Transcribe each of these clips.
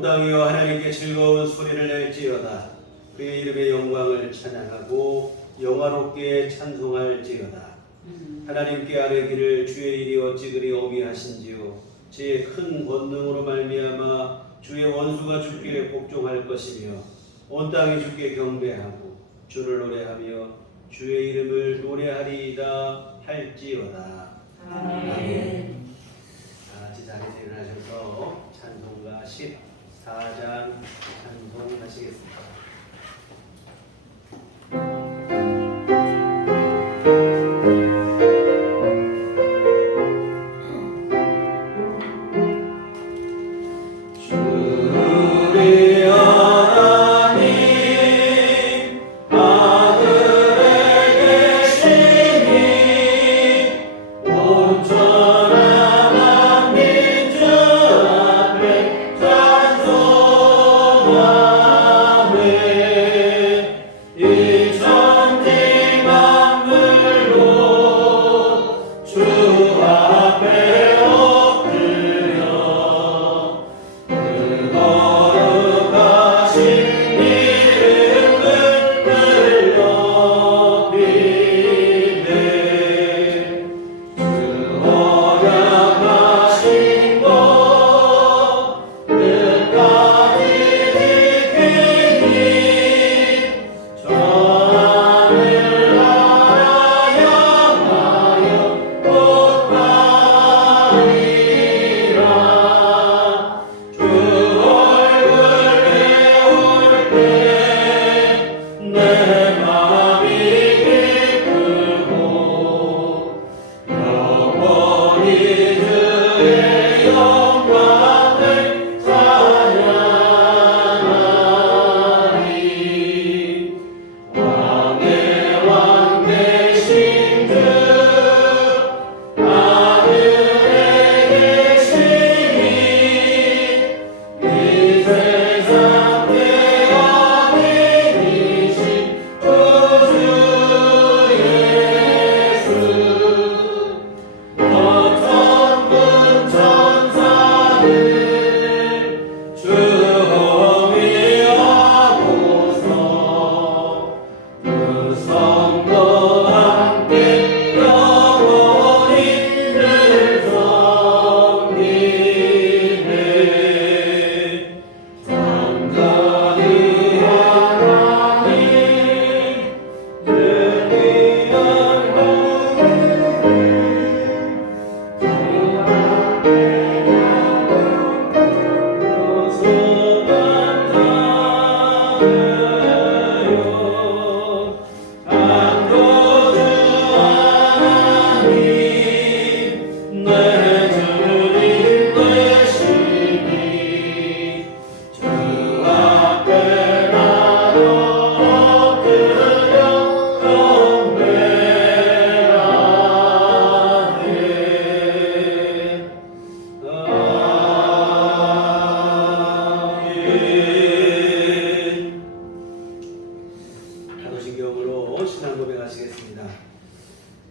온 땅이여 하나님께 즐거운 소리를 낼지어다. 그의 이름의 영광을 찬양하고 영화롭게 찬송할지어다. 하나님께 아뢰기를 주의 일이 어찌 그리 어미하신지요. 주의 큰 권능으로 말미암아 주의 원수가 주께 복종할 것이며 온 땅이 주께 경배하고 주를 노래하며 주의 이름을 노래하리이다 할지어다. 아멘. 다 같이 자리에서 일어나셔서 찬송가 14장 찬송하시겠습니다.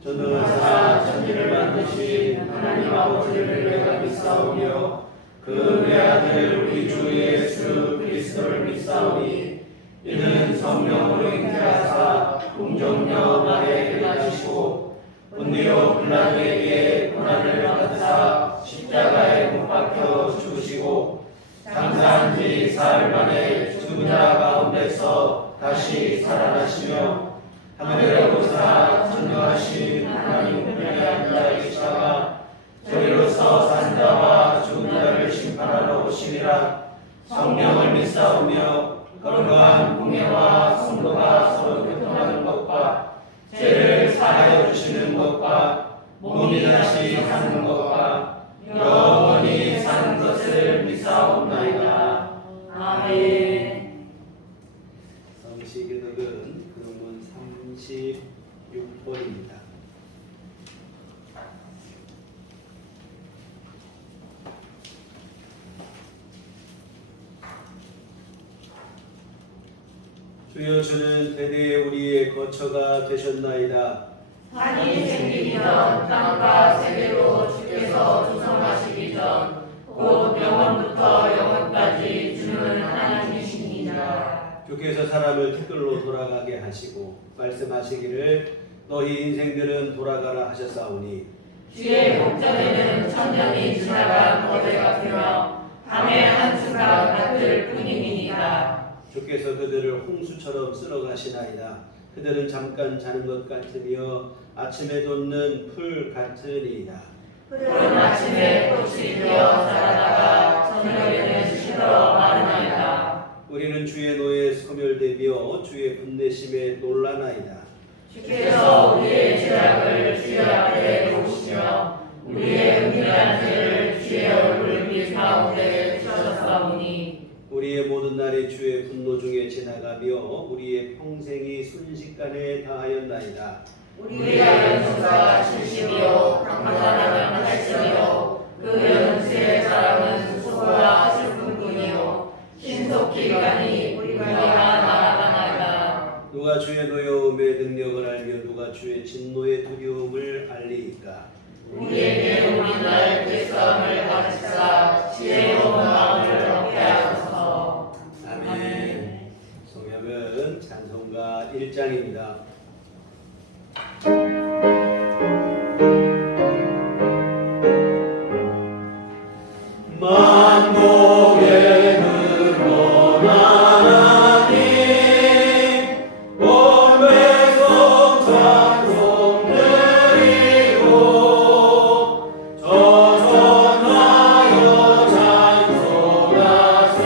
전능하사 천지를 만드신 하나님 아버지를 내가 믿사오며 그 외아들 우리 주 예수 그리스도를 믿사오니 이는 성령으로 잉태하사 동정녀 마리아에게 나시고 본디오 빌라도에게 고난을 받으사 십자가에 못 박혀 죽으시고 장사한 지 사흘 만에 죽은 자 가운데서 다시 살아나시며 하늘에 오사 전능하신 하나님 우편에 앉아 계시다가 저리로서 산 자와 죽은 자를 심판하러 오시리라. 성령을 믿사오며 거룩한 공예와 성도가 서로 교통하는 것과 죄를 사하여 주시는 것과 몸이 다시 사는 것과 영원히 사는 것을 믿사옵나이다. 아멘. 성시교독은 그동문 36번입니다. 주여, 주는 대대에 우리의 거처가 되셨나이다. 산이 생기기 전 땅과 세계로 주께서 조성하시기 전 곧 영원부터 영원까지 말씀하시기를 너희 인생들은 돌아가라 하셨사오니 주의 목전에는 천년이 지나간 어제 같으며 밤의 한순간 같을 뿐이니이다. 주께서 그들을 홍수처럼 쓸어가시나이다. 그들은 잠깐 자는 것 같으며 아침에 돋는 풀 같으니이다. 푸른 아침에 꽃이 피어 자라다가 저녁에는 시들어 마르나이다. 우리는 주의 노에 소멸되며 주의 분내심에 놀라나이다. 주께서 우리의 죄악을 주의 앞에 놓으시며 우리의 은밀한 죄를 주의 얼굴빛 가운데 펴셨사오니 우리의 모든 날이 주의 분노 중에 지나가며 우리의 평생이 순식간에 다하였나이다. 우리가 연수가 70이요 강사라는 80이요 그 연수의 자랑은 수고와 슬픔뿐이요 신속히 가니 우리가 날아가나이다. 누가 주의 노여움의 능력을 알며 누가 주의 진노의 두려움을 알리이까. 우리에게 우리날 뱃싸움을 가르치사 지혜로운 마음을 얻게 하소서. 아멘. 성경은 찬송가 1장입니다. 만복의 근원 하나님 온 백성 찬송 드리고 저전하여 찬송하세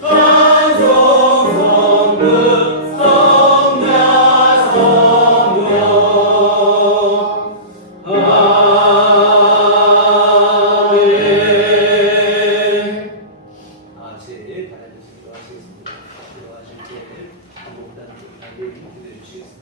찬송 성금 성자 성령 아멘. 달아주시기로 하시겠습니다. 들어가실 때 한복단 하게 기도해 주시겠습니다.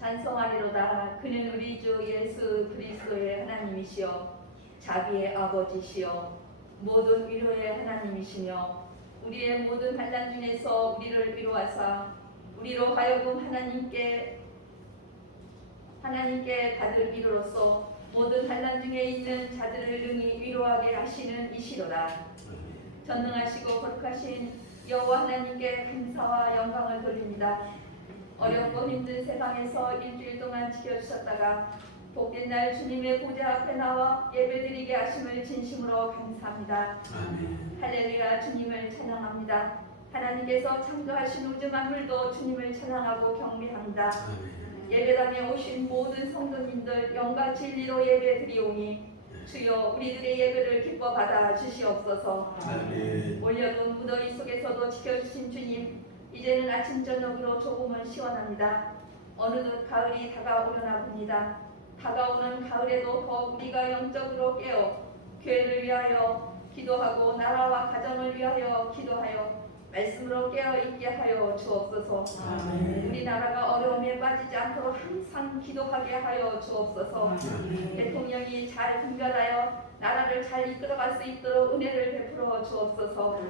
찬송하리로다. 그는 우리 주 예수 그리스도의 하나님이시여 자비의 아버지시여 모든 위로의 하나님이시며 우리의 모든 환난 중에서 우리를 위로하사 우리로 하여금 하나님께 받을 위로로서 모든 환난 중에 있는 자들을 능히 위로하게 하시는 이시로다. 전능하시고 거룩하신 여호와 하나님께 감사와 영광을 돌립니다. 어렵고 힘든 세상에서 일주일 동안 지켜주셨다가 복된 날 주님의 보좌 앞에 나와 예배드리게 하심을 진심으로 감사합니다. 아멘. 할렐루야. 주님을 찬양합니다. 하나님께서 창조하신 우주 만물도 주님을 찬양하고 경배합니다. 아멘. 예배당에 오신 모든 성도님들 영과 진리로 예배드리오니 주여 우리들의 예배를 기뻐 받아 주시옵소서. 아멘. 올려둔 무더위 속에서도 지켜주신 주님, 이제는 아침 저녁으로 조금은 시원합니다. 어느덧 가을이 다가오려나 봅니다. 다가오는 가을에도 더욱 우리가 영적으로 깨어 교회를 위하여 기도하고 나라와 가정을 위하여 기도하여 말씀으로 깨어있게 하여 주옵소서. 아멘. 우리나라가 어려움에 빠지지 않도록 항상 기도하게 하여 주옵소서. 대통령이 잘 분별하여 나라를 잘 이끌어갈 수 있도록 은혜를 베풀어 주옵소서.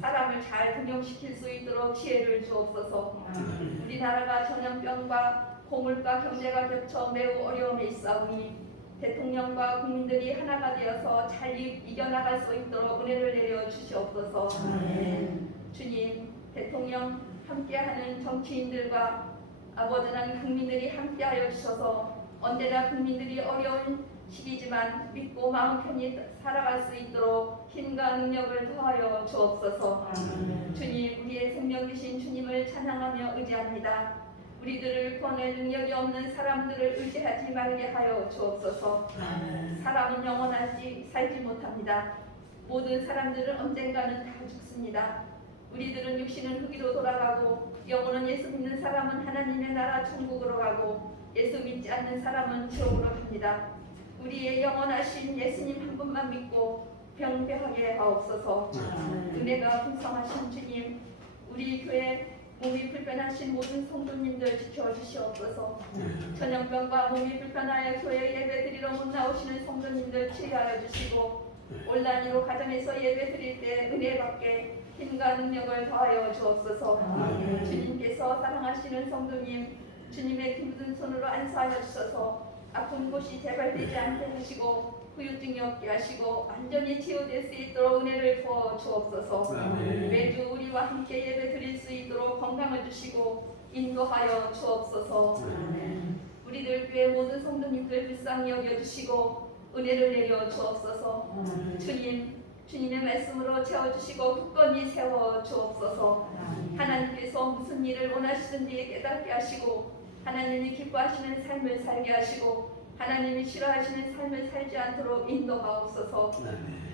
사람을 잘 등용시킬 수 있도록 지혜를 주옵소서. 우리나라가 전염병과 고물가 경제가 겹쳐 매우 어려움에 있사오니 대통령과 국민들이 하나가 되어서 잘 이겨나갈 수 있도록 은혜를 내려 주시옵소서. 주님, 대통령 함께하는 정치인들과 아버지 하나님 국민들이 함께하여 주셔서 언제나 국민들이 어려운 시기지만 믿고 마음 편히 살아갈 수 있도록 힘과 능력을 더하여 주옵소서. 주님, 우리의 생명 주신 주님을 찬양하며 의지합니다. 우리들을 구원할 능력이 없는 사람들을 의지하지 말게 하여 주옵소서. 사람은 영원하지 살지 못합니다. 모든 사람들은 언젠가는 다 죽습니다. 우리들은 육신은 흙으로 돌아가고 영혼은 예수 믿는 사람은 하나님의 나라 천국으로 가고 예수 믿지 않는 사람은 지옥으로 갑니다. 우리의 영원하신 예수님 한 분만 믿고 병폐하게 하옵소서. 은혜가 풍성하신 주님, 우리 교회 몸이 불편하신 모든 성도님들 지켜주시옵소서. 전염병과 몸이 불편하여 교회 예배드리러 못 나오시는 성도님들 치유하여 주시고 온라인으로 가정에서 예배 드릴 때 은혜 받게 힘과 능력을 더하여 주옵소서. 주님께서 사랑하시는 성도님 주님의 힘든 손으로 안수하여 주셔서 아픈 곳이 재발되지 않게 하시고 후유증이 없게 하시고 완전히 치유될 수 있도록 은혜를 부어 주옵소서. 매주 우리와 함께 예배 드릴 수 있도록 건강을 주시고 인도하여 주옵소서. 우리들 교회 모든 성도님들 불쌍히 여겨주시고 은혜를 내려 주옵소서. 주님의 말씀으로 채워주시고 굳건히 세워 주옵소서. 하나님께서 무슨 일을 원하시든지 깨닫게 하시고 하나님이 기뻐하시는 삶을 살게 하시고 하나님이 싫어하시는 삶을 살지 않도록 인도하옵소서.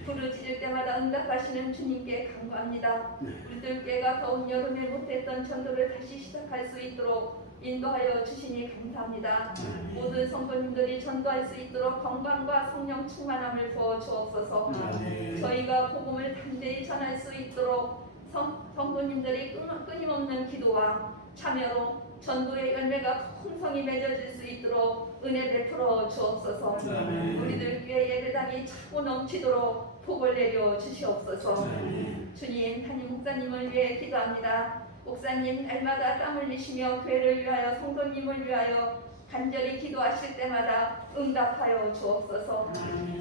부르짖을 때마다 응답하시는 주님께 간구합니다. 우리들 교회가 더운 여름에 못했던 전도를 다시 시작할 수 있도록 인도하여 주시니 감사합니다. 모든 성도님들이 전도할 수 있도록 건강과 성령 충만함을 부어 주옵소서. 저희가 복음을 담대히 전할 수 있도록 성도님들이 끊임없는 기도와 참여로 전도의 열매가 풍성히 맺어질 수 있도록 은혜 베풀어 주옵소서. 우리들 교회 예배당이 차고 넘치도록 복을 내려 주시옵소서. 주님, 담임 목사님을 위해 기도합니다. 목사님 날마다 땀 흘리시며 교회를 위하여 성도님을 위하여 간절히 기도하실 때마다 응답하여 주옵소서.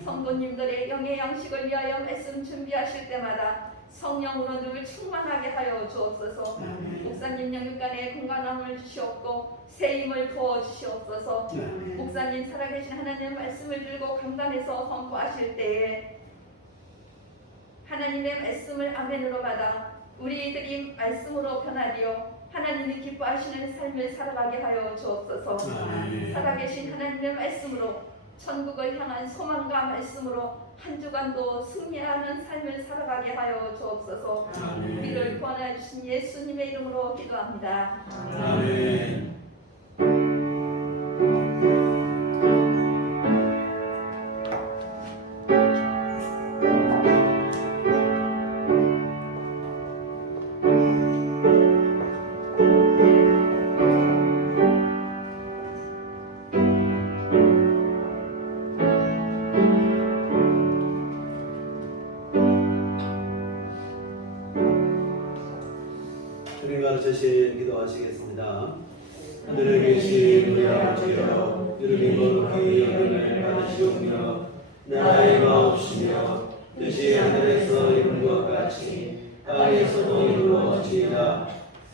성도님들의 영의 양식을 위하여 말씀 준비하실 때마다 성령으로 늘 충만하게 하여 주옵소서. 목사님 영육간에 건강함을 주시옵고 새 힘을 부어 주시옵소서. 목사님 살아계신 하나님의 말씀을 들고 강단에서 선포하실 때에 하나님의 말씀을 아멘으로 받아 우리들이 말씀으로 변화되어 하나님이 기뻐하시는 삶을 살아가게 하여 주옵소서. 살아계신 하나님의 말씀으로 천국을 향한 소망과 말씀으로 한 주간도 승리하는 삶을 살아가게 하여 주옵소서. 우리를 구원해 주신 예수님의 이름으로 기도합니다. 아멘. 주님 가르치신 기도하시겠습니다. 하늘에 계신 우리 아버지여, 이름이 거룩히 여김을 받으시오며 나라의 마옵시며 뜻이 하늘에서 이룬 것 같이 땅에서도 이루어지이다.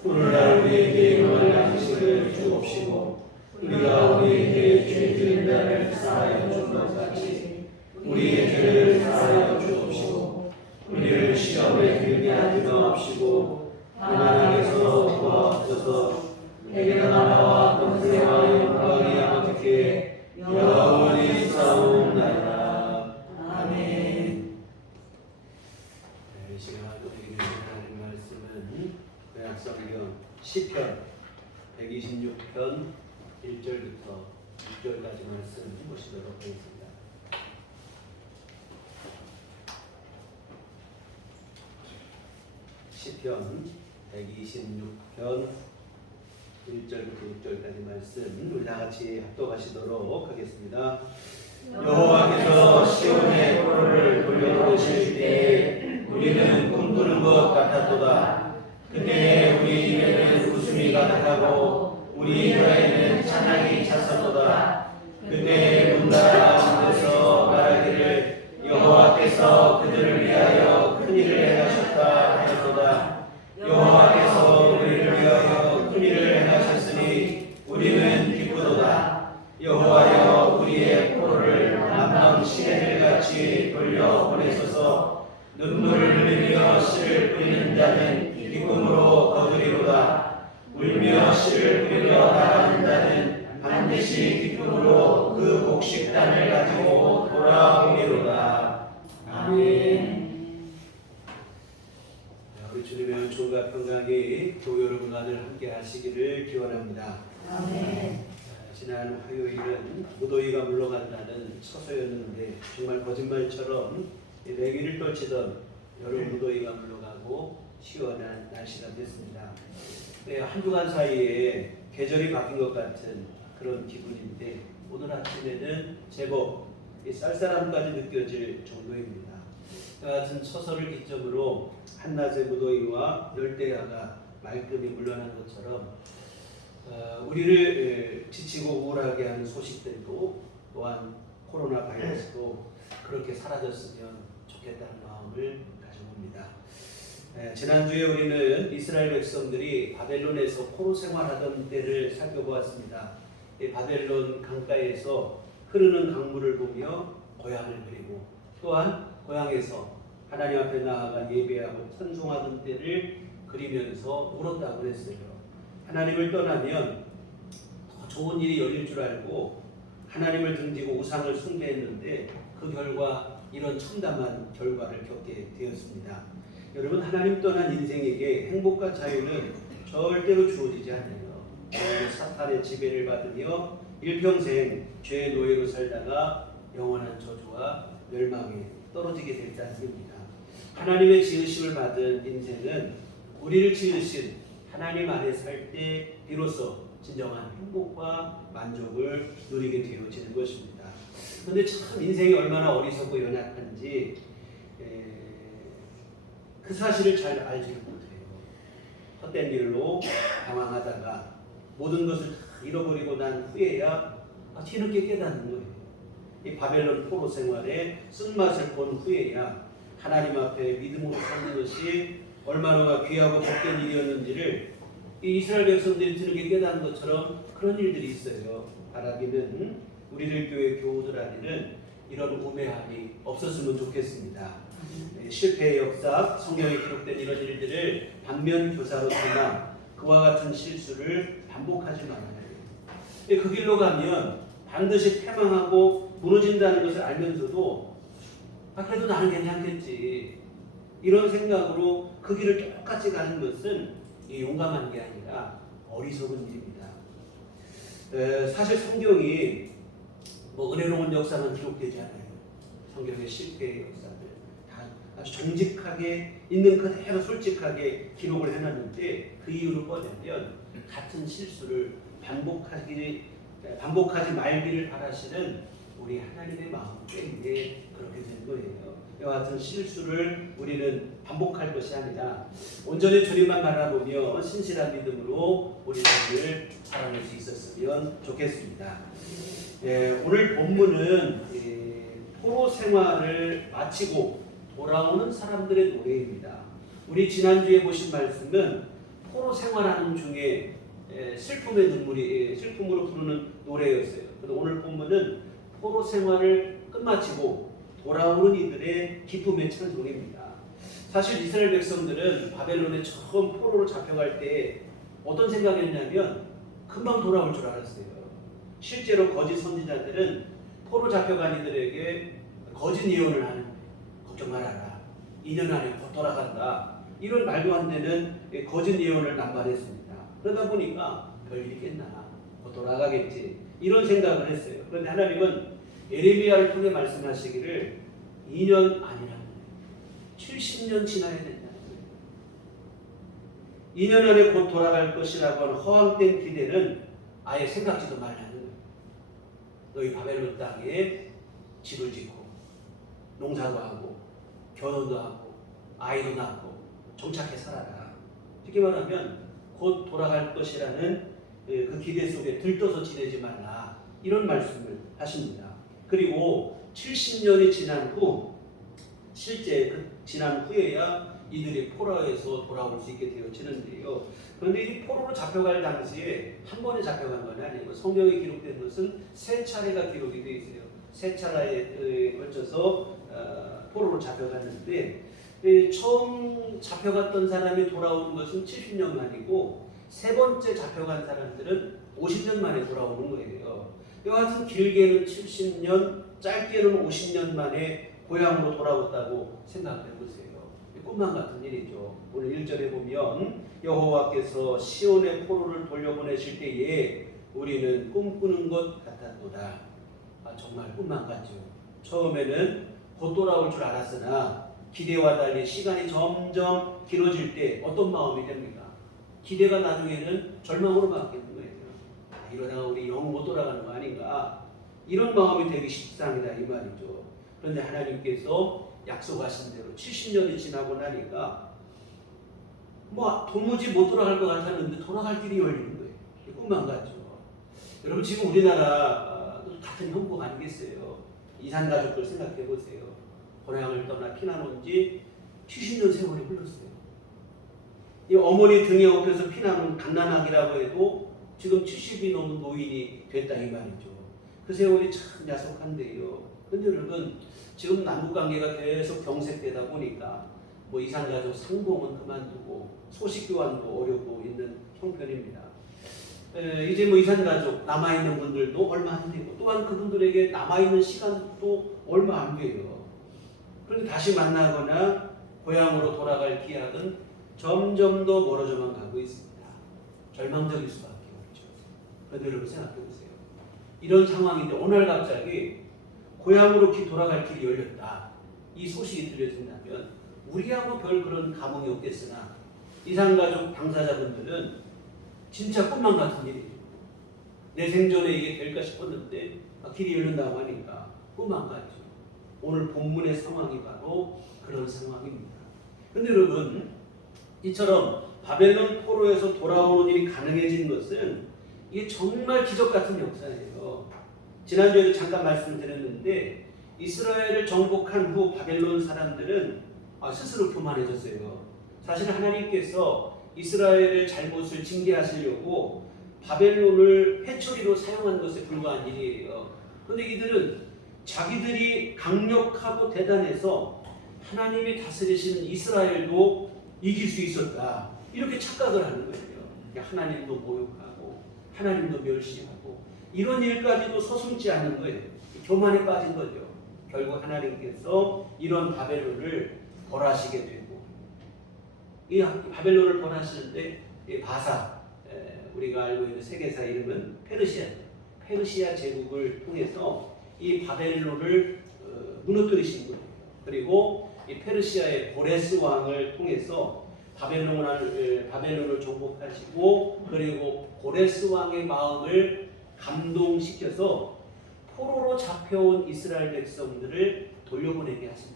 오늘날 우리에게 일용할 양식을 주옵시고 우리가 우리에게 죄 지은 자를 사하여 준 것 같이 우리의 죄를 사하여 주옵시고 우리를 시험에 들게 하지 마옵시고 하나님께서 도와주셔서 내게 나라와 권세와 영광이 아버지께 영원히 있사옵나이다. 아멘. 이 시간 우리에게 하나님 말씀은 구약성경 시편 126편 1절부터 6절까지 말씀 보시도록 하겠습니다. 시편 126편 1절부터 6절까지 말씀 우리 다같이 합독하시도록 하겠습니다. 여호와께서 시온의 포로를 돌려놓으실 때에 우리는 꿈꾸는 것 같았도다. 그때에 우리 입에는 웃음이 가득하고 우리 혀에는 찬양이 찼었도다. 그때에 문나라 문에서 말하기를 여호와께서 그들을 위하여 큰 일을 행하셨다 하였도다. 여호와께서 우리를 위하여 큰 일을 행하셨으니 우리는 기쁘도다. 여호와여 우리의 포로를 남방 시내들같이 돌려 보내소서. 눈물을 흘리며 씨를 뿌리는 자는 기쁨으로 거두리로다. 울며 씨를 뿌리러 나가는 자는 반드시 기쁨으로 그 곡식단을 가지고 돌아오리로다. 아멘. 우리 주님의 은총과 평강이 교회 여러분들 함께 하시기를 기원합니다. 아멘. 지난 화요일은 무더위가 물러간다는 처소였는데 정말 거짓말처럼 내기를 떨치던 여름 무더위가 물러가고 시원한 날씨가 됐습니다. 한 주간 사이에 계절이 바뀐 것 같은 그런 기분인데 오늘 아침에는 제법 쌀쌀함까지 느껴질 정도입니다. 같은 처서를 기점으로 한낮의 무더위와 열대야가 말끔히 물러난 것처럼 우리를 지치고 우울하게 하는 소식들도 또한 코로나 바이러스도 그렇게 사라졌으면 좋겠다는 마음을 가져봅니다. 지난주에 우리는 이스라엘 백성들이 바벨론에서 포로 생활하던 때를 살펴보았습니다. 바벨론 강가에서 흐르는 강물을 보며 고향을 그리고 또한 고향에서 하나님 앞에 나아가 예배하고 찬송하던 때를 그리면서 울었다고 그랬어요. 하나님을 떠나면 더 좋은 일이 열릴 줄 알고 하나님을 등지고 우상을 숭배했는데 그 결과 이런 참담한 결과를 겪게 되었습니다. 여러분, 하나님 떠난 인생에게 행복과 자유는 절대로 주어지지 않아요. 사탄의 지배를 받으며 일평생 죄의 노예로 살다가 영원한 저주와 멸망에 떨어지게 됐다는 겁니다. 하나님의 지으심을 받은 인생은 우리를 지으신 하나님 안에 살 때 비로소 진정한 행복과 만족을 누리게 되어지는 것입니다. 그런데 참 인생이 얼마나 어리석고 연약한지 그 사실을 잘 알지를 못해요. 헛된 일로 방황하다가 모든 것을 다 잃어버리고 난 후에야 뒤늦게 깨닫는 거예요. 이 바벨론 포로 생활의 쓴맛을 본 후에야 하나님 앞에 믿음으로 사는 것이 얼마나 귀하고 복된 일이었는지를 이 이스라엘 백성들이 뒤늦게 깨닫는 것처럼 그런 일들이 있어요. 바라기는 우리들 교회 교우들 안에는 이런 우매함이 없었으면 좋겠습니다. 실패의 역사, 성경에 기록된 이런 일들을 반면 교사로 삼아 그와 같은 실수를 반복하지 말아야 해요. 그 길로 가면 반드시 패망하고 무너진다는 것을 알면서도 그래도 나는 괜찮겠지 이런 생각으로 그 길을 똑같이 가는 것은 용감한 게 아니라 어리석은 일입니다. 사실 성경이 은혜로운 역사는 기록되지 않아요. 성경의 실패의 역사들 다 아주 정직하게 있는 그대로 솔직하게 기록을 해놨는데 그 이유를 꺼내면 같은 실수를 반복하지 말기를 바라시는 우리 하나님의 마음 때문에 그렇게 된 거예요. 이와 같은 실수를 우리는 반복할 것이 아니라 온전히 주님만 바라보며 신실한 믿음으로 우리 삶을 살아낼 수 있었으면 좋겠습니다. 오늘 본문은 포로 생활을 마치고 돌아오는 사람들의 노래입니다. 우리 지난주에 보신 말씀은 포로 생활하는 중에 슬픔으로 부르는 노래였어요. 그런데 오늘 본문은 포로 생활을 끝마치고 돌아오는 이들의 기쁨의 찬송입니다. 사실 이스라엘 백성들은 바벨론에 처음 포로로 잡혀갈 때 어떤 생각이었냐면 금방 돌아올 줄 알았어요. 실제로 거짓 선지자들은 포로 잡혀간 이들에게 거짓 예언을 하는 거예요. 걱정 말아라. 2년 안에 곧 돌아간다. 이런 말도 안 되는 거짓 예언을 남발했습니다. 그러다 보니까 별일이 있겠나. 곧 돌아가겠지. 이런 생각을 했어요. 그런데 하나님은 예레미야를 통해 말씀하시기를 2년 아니라는 거예요. 70년 지나야 된다는 거예요. 2년 안에 곧 돌아갈 것이라고 하는 허황된 기대는 아예 생각지도 말라는 거예요. 너희 바벨론 땅에 집을 짓고 농사도 하고 결혼도 하고 아이도 낳고 정착해 살아라. 쉽게 말하면 곧 돌아갈 것이라는 그 기대 속에 들떠서 지내지 말라. 이런 말씀을 하십니다. 그리고 70년이 지난 후 실제 지난 후에야 이들이 포로에서 돌아올 수 있게 되어지는데요. 그런데 이 포로로 잡혀갈 당시에 한 번에 잡혀간 건 아니고 성경에 기록된 것은 세 차례가 기록이 되어 있어요. 세 차례에 걸쳐서 포로로 잡혀갔는데 처음 잡혀갔던 사람이 돌아오는 것은 70년 만이고 세 번째 잡혀간 사람들은 50년 만에 돌아오는 거예요. 이와 같은 길게는 70년, 짧게는 50년 만에 고향으로 돌아왔다고 생각해보세요. 꿈만 같은 일이죠. 오늘 1절에 보면 여호와께서 시온의 포로를 돌려보내실 때에 우리는 꿈꾸는 것 같았도다. 정말 꿈만 같죠. 처음에는 곧 돌아올 줄 알았으나 기대와 달리 시간이 점점 길어질 때 어떤 마음이 됩니까? 기대가 나중에는 절망으로 바뀌는 거예요. 이러다가 우리 영 못 돌아가는 거 아닌가? 이런 마음이 되기 십상이다 이 말이죠. 그런데 하나님께서 약속하신 대로 70년이 지나고 나니까 뭐 도무지 못 돌아갈 것 같았는데 돌아갈 길이 열리는 거예요. 꿈만 같죠. 여러분 지금 우리나라 같은 형국 아니겠어요? 이산 가족들 생각해 보세요. 고향을 떠나 피난 온 지 70년 세월이 흘렀어요. 이 어머니 등에 업혀서 피난 온 갓난아기라고 해도 지금 70이 넘은 노인이 됐다 이 말이죠. 그 세월이 참 야속한데요. 근데 여러분 지금 남북관계가 계속 경색되다 보니까 뭐 이산가족 상봉은 그만두고 소식 교환도 어렵고 있는 형편입니다. 이제 뭐 이산가족 남아있는 분들도 얼마 안 되고 또한 그분들에게 남아있는 시간도 얼마 안 돼요. 그런데 다시 만나거나 고향으로 돌아갈 기약은 점점 더 멀어져만 가고 있습니다. 절망적일 수밖에 없죠. 그런데 여러분 생각해 보세요. 이런 상황인데 오늘 갑자기 고향으로 돌아갈 길이 열렸다. 이 소식이 들려진다면 우리하고 별 그런 감흥이 없겠으나 이산가족 당사자분들은 진짜 꿈만 같은 일이죠. 내 생전에 이게 될까 싶었는데 길이 열린다고 하니까 꿈만 같죠. 오늘 본문의 상황이 바로 그런 상황입니다. 그런데 여러분 이처럼 바벨론 포로에서 돌아오는 일이 가능해진 것은 이게 정말 기적 같은 역사예요. 지난주에도 잠깐 말씀드렸는데 이스라엘을 정복한 후 바벨론 사람들은 스스로 교만해졌어요. 사실 하나님께서 이스라엘의 잘못을 징계하시려고 바벨론을 회초리로 사용한 것에 불과한 일이에요. 그런데 이들은 자기들이 강력하고 대단해서 하나님이 다스리시는 이스라엘도 이길 수 있었다. 이렇게 착각을 하는 거예요. 하나님도 모욕하고 하나님도 멸시하고 이런 일까지도 서슴지 않는 거예요. 교만에 빠진 거죠. 결국 하나님께서 이런 바벨론을 벌하시게 되고 이 바벨론을 벌하시는데 바사 우리가 알고 있는 세계사 이름은 페르시아 제국을 통해서 이 바벨론을 무너뜨리신 거예요. 그리고 이 페르시아의 고레스 왕을 통해서 바벨론을 정복하시고 그리고 고레스 왕의 마음을 감동시켜서 포로로 잡혀온 이스라엘 백성들을 돌려보내게 하십니다.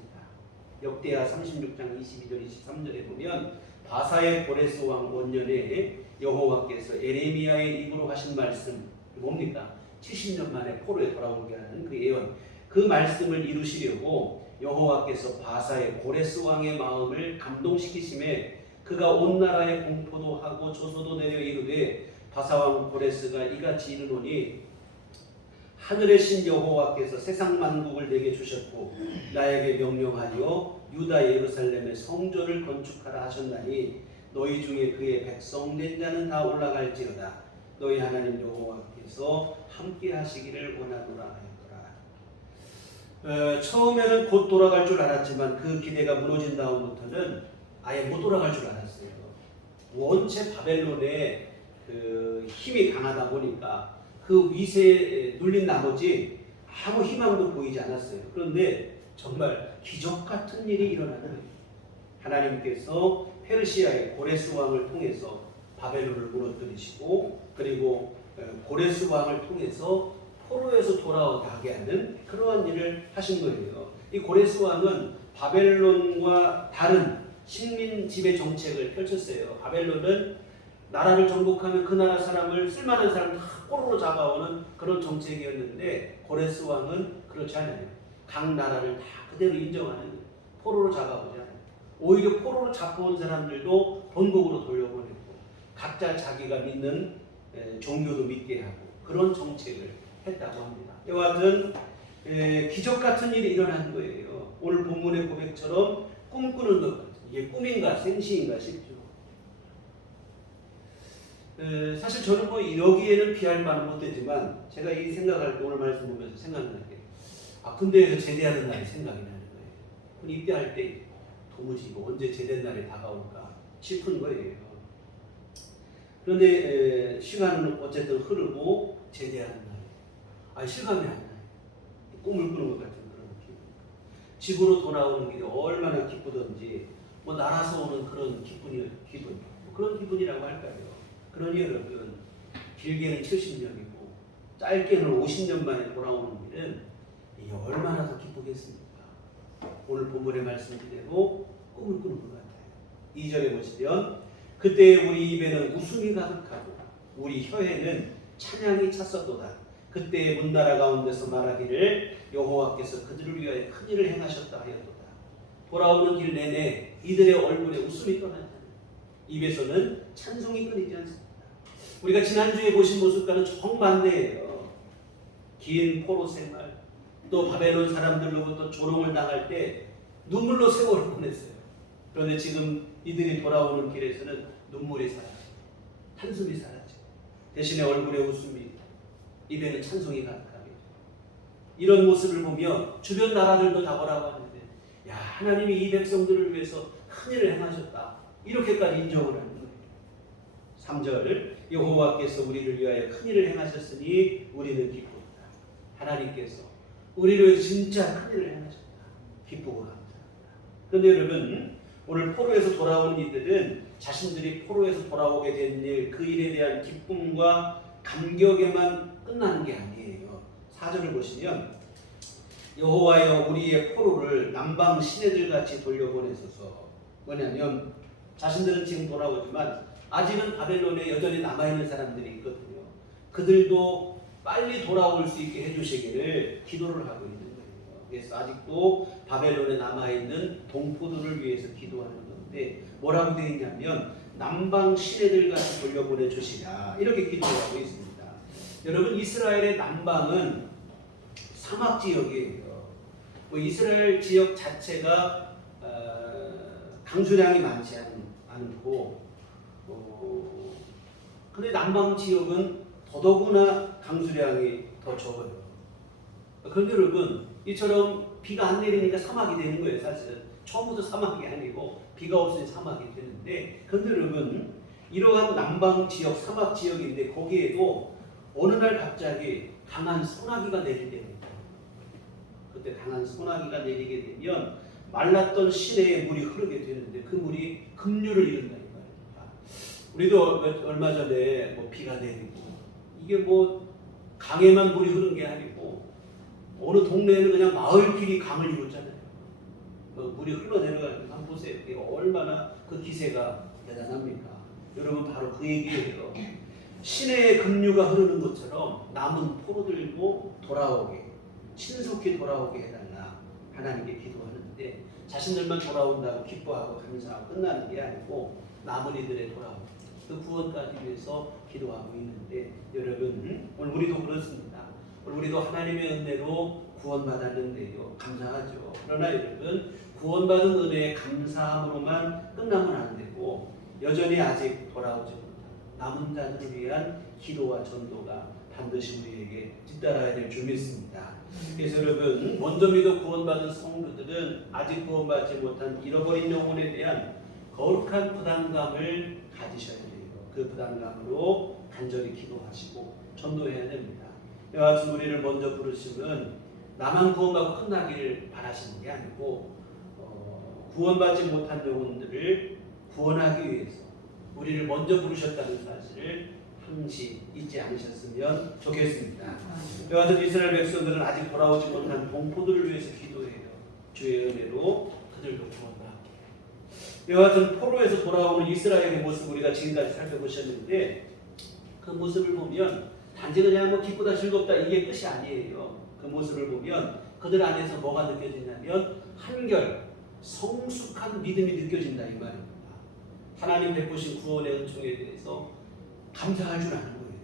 역대하 36장 22절 23절에 보면 바사의 고레스 왕 원년에 여호와께서 에레미야의 입으로 하신 말씀 뭡니까? 70년 만에 포로에 돌아오게 하는 그 예언, 그 말씀을 이루시려고 여호와께서 바사의 고레스 왕의 마음을 감동시키심에 그가 온 나라에 공포도 하고 조소도 내려 이르되 바사 왕 고레스가 이같이 이르노니 하늘의 신 여호와께서 세상 만국을 내게 주셨고 나에게 명령하여 유다 예루살렘의 성전을 건축하라 하셨나니 너희 중에 그의 백성 된 자는 다 올라갈지어다. 너희 하나님 여호와께서 함께 하시기를 원하노라 하였더라. 처음에는 곧 돌아갈 줄 알았지만 그 기대가 무너진 다음부터는 아예 못 돌아갈 줄 알았어요. 원체 바벨론의 그 힘이 강하다 보니까 그 위세에 눌린 나머지 아무 희망도 보이지 않았어요. 그런데 정말 기적 같은 일이 일어나는 하나님께서 페르시아의 고레스 왕을 통해서 바벨론을 무너뜨리시고 그리고 고레스 왕을 통해서 포로에서 돌아오게 하는 그러한 일을 하신 거예요. 이 고레스 왕은 바벨론과 다른 식민 지배 정책을 펼쳤어요. 바벨론은 나라를 정복하면 그 나라 사람을 쓸만한 사람 다 포로로 잡아오는 그런 정책이었는데 고레스 왕은 그렇지 않아요. 각 나라를 다 그대로 인정하는 포로로 잡아오지 않아요. 오히려 포로로 잡아온 사람들도 본국으로 돌려보내고 각자 자기가 믿는 종교도 믿게 하고 그런 정책을 했다고 합니다. 이와 같은 기적 같은 일이 일어난 거예요. 오늘 본문의 고백처럼 꿈꾸는 것 같은 이게 꿈인가 생시인가 싶죠. 사실 저는 뭐 여기에는 비할 바는 못되지만 제가 이 생각할 때 오늘 말씀 보면서 생각나는 게 군대에서 제대하는 날이 생각이 나는 거예요. 군 입대할 때 도무지 언제 제대 날이 다가올까 싶은 거예요. 그런데 시간은 어쨌든 흐르고 제대하는 날, 실감이 안 나요. 꿈을 꾸는 것 같은 그런 기분. 집으로 돌아오는 길이 얼마나 기쁘던지 뭐 날아서 오는 그런 기분 그런 기분이라고 할까요? 그러니 여러분 길게는 70년이고 짧게는 50년 만에 돌아오는 일은 이게 얼마나 더 기쁘겠습니까? 오늘 본문의 말씀대로 꿈을 꾸는 것 같아요. 2절에 보시면 그때 우리 입에는 웃음이 가득하고 우리 혀에는 찬양이 찼었도다. 그때 문나라 가운데서 말하기를 여호와께서 그들을 위하여 큰 일을 행하셨다 하였도다. 돌아오는 길 내내 이들의 얼굴에 웃음이 떠나지 않아요. 입에서는 찬송이 끊이지 않습니다. 우리가 지난주에 보신 모습과는 정반대예요. 긴 포로 생활, 또 바벨론 사람들로부터 조롱을 당할 때 눈물로 세월을 보냈어요. 그런데 지금 이들이 돌아오는 길에서는 눈물이 사라지고 한숨이 사라지고 대신에 얼굴에 웃음이, 입에는 찬송이 가득하게. 이런 모습을 보며 주변 나라들도 다 뭐라고 하는데, 야, 하나님이 이 백성들을 위해서 큰 일을 행하셨다, 이렇게까지 인정을 하는 거예요. 3절 여호와께서 우리를 위하여 큰 일을 행하셨으니 우리는 기쁘다. 하나님께서 우리를 위해서 진짜 큰 일을 행하셨다. 기쁘고 감사합니다. 그런데 여러분, 오늘 포로에서 돌아오는 이들은 자신들이 포로에서 돌아오게 된 일, 그 일에 대한 기쁨과 감격에만 끝나는 게 아니에요. 4절을 보시면 여호와여 우리의 포로를 남방 시내들 같이 돌려보내소서. 뭐냐면 자신들은 지금 돌아오지만 아직은 바벨론에 여전히 남아있는 사람들이 있거든요. 그들도 빨리 돌아올 수 있게 해주시기를 기도를 하고 있는 거예요. 그래서 아직도 바벨론에 남아있는 동포들을 위해서 기도하는 건데 뭐라고 되어 있냐면 남방 시내들 같이 돌려보내 주시라, 이렇게 기도하고 있습니다. 여러분, 이스라엘의 남방은 사막 지역이에요. 이스라엘 지역 자체가 강수량이 많지 않고, 근데 남방 지역은 더더구나 강수량이 더 적어요. 그런데 여러분, 이처럼 비가 안 내리니까 사막이 되는 거예요. 사실은 처음부터 사막이 아니고 비가 없으니 사막이 되는데, 그런데 여러분, 이러한 남방 지역, 사막 지역인데 거기에도 어느 날 갑자기 강한 소나기가 내릴 때가 있어요. 그때 강한 소나기가 내리게 되면 말랐던 시내에 물이 흐르게 되는데 그 물이 급류를 이룬다 이 말입니다. 우리도 얼마 전에 비가 내리고 이게 강에만 물이 흐른 게 아니고 어느 동네에는 그냥 마을길이 강을 이뤘잖아요. 물이 흘러내려가는 거 한번 보세요. 이게 얼마나 그 기세가 대단합니까? 여러분, 바로 그 얘기예요. 시내에 급류가 흐르는 것처럼 남은 포로들고 돌아오게, 신속히 돌아오게 해달라 하나님께 기도하는데, 자신들만 돌아온다고 기뻐하고 감사하고 끝나는 게 아니고 남은 이들의 돌아오기, 그 구원까지 위해서 기도하고 있는데, 여러분, 오늘 우리도 그렇습니다. 오늘 우리도 하나님의 은혜로 구원받았는데요, 감사하죠. 그러나 여러분, 구원받은 은혜에 감사함으로만 끝나면 안 되고 여전히 아직 돌아오지 못한 남은 자들을 위한 기도와 전도가 반드시 우리에게 뒤따라야 될 줄 믿습니다. 그래서 여러분, 먼저 믿어 구원받은 성도들은 아직 구원받지 못한 잃어버린 영혼에 대한 거룩한 부담감을 가지셔야 돼요. 그 부담감으로 간절히 기도하시고 전도해야 됩니다. 이와 같은 우리를 먼저 부르시면 나만 구원받고 끝나기를 바라시는 게 아니고 구원받지 못한 영혼들을 구원하기 위해서 우리를 먼저 부르셨다는 사실을 항시 잊지 않으셨으면 좋겠습니다. 이와 같은 이스라엘 백성들은 아직 돌아오지 못한 동포들을 위해서 기도해요. 주의 은혜로 그들도 구원받게. 이와 같은 포로에서 돌아오는 이스라엘의 모습 우리가 지금까지 살펴보셨는데, 그 모습을 보면 단지 그냥 기쁘다 즐겁다 이게 끝이 아니에요. 그 모습을 보면 그들 안에서 뭐가 느껴지냐면 한결 성숙한 믿음이 느껴진다 이 말입니다. 하나님 베푸신 구원의 은총에 대해서 감사할 줄 아는 거예요.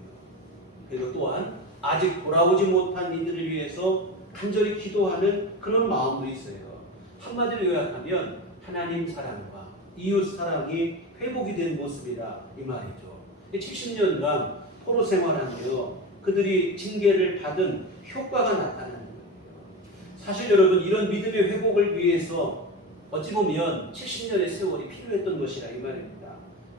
그리고 또한 아직 돌아오지 못한 이들을 위해서 간절히 기도하는 그런 마음도 있어요. 한마디로 요약하면 하나님 사랑과 이웃 사랑이 회복이 된 모습이라 이 말이죠. 70년간 포로 생활하며 그들이 징계를 받은 효과가 나타나는 거예요. 사실 여러분, 이런 믿음의 회복을 위해서 어찌 보면 70년의 세월이 필요했던 것이라 이 말입니다.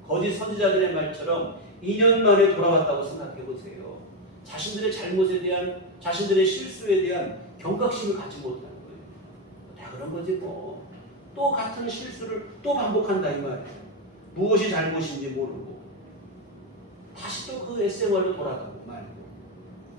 거짓 선지자들의 말처럼 2년 만에 돌아왔다고 생각해 보세요. 자신들의 잘못에 대한, 자신들의 실수에 대한 경각심을 갖지 못하는 거예요. 다 그런 거지 뭐. 또 같은 실수를 또 반복한다 이 말이에요. 무엇이 잘못인지 모르고 다시 또 그 옛생활로 돌아가고 말고.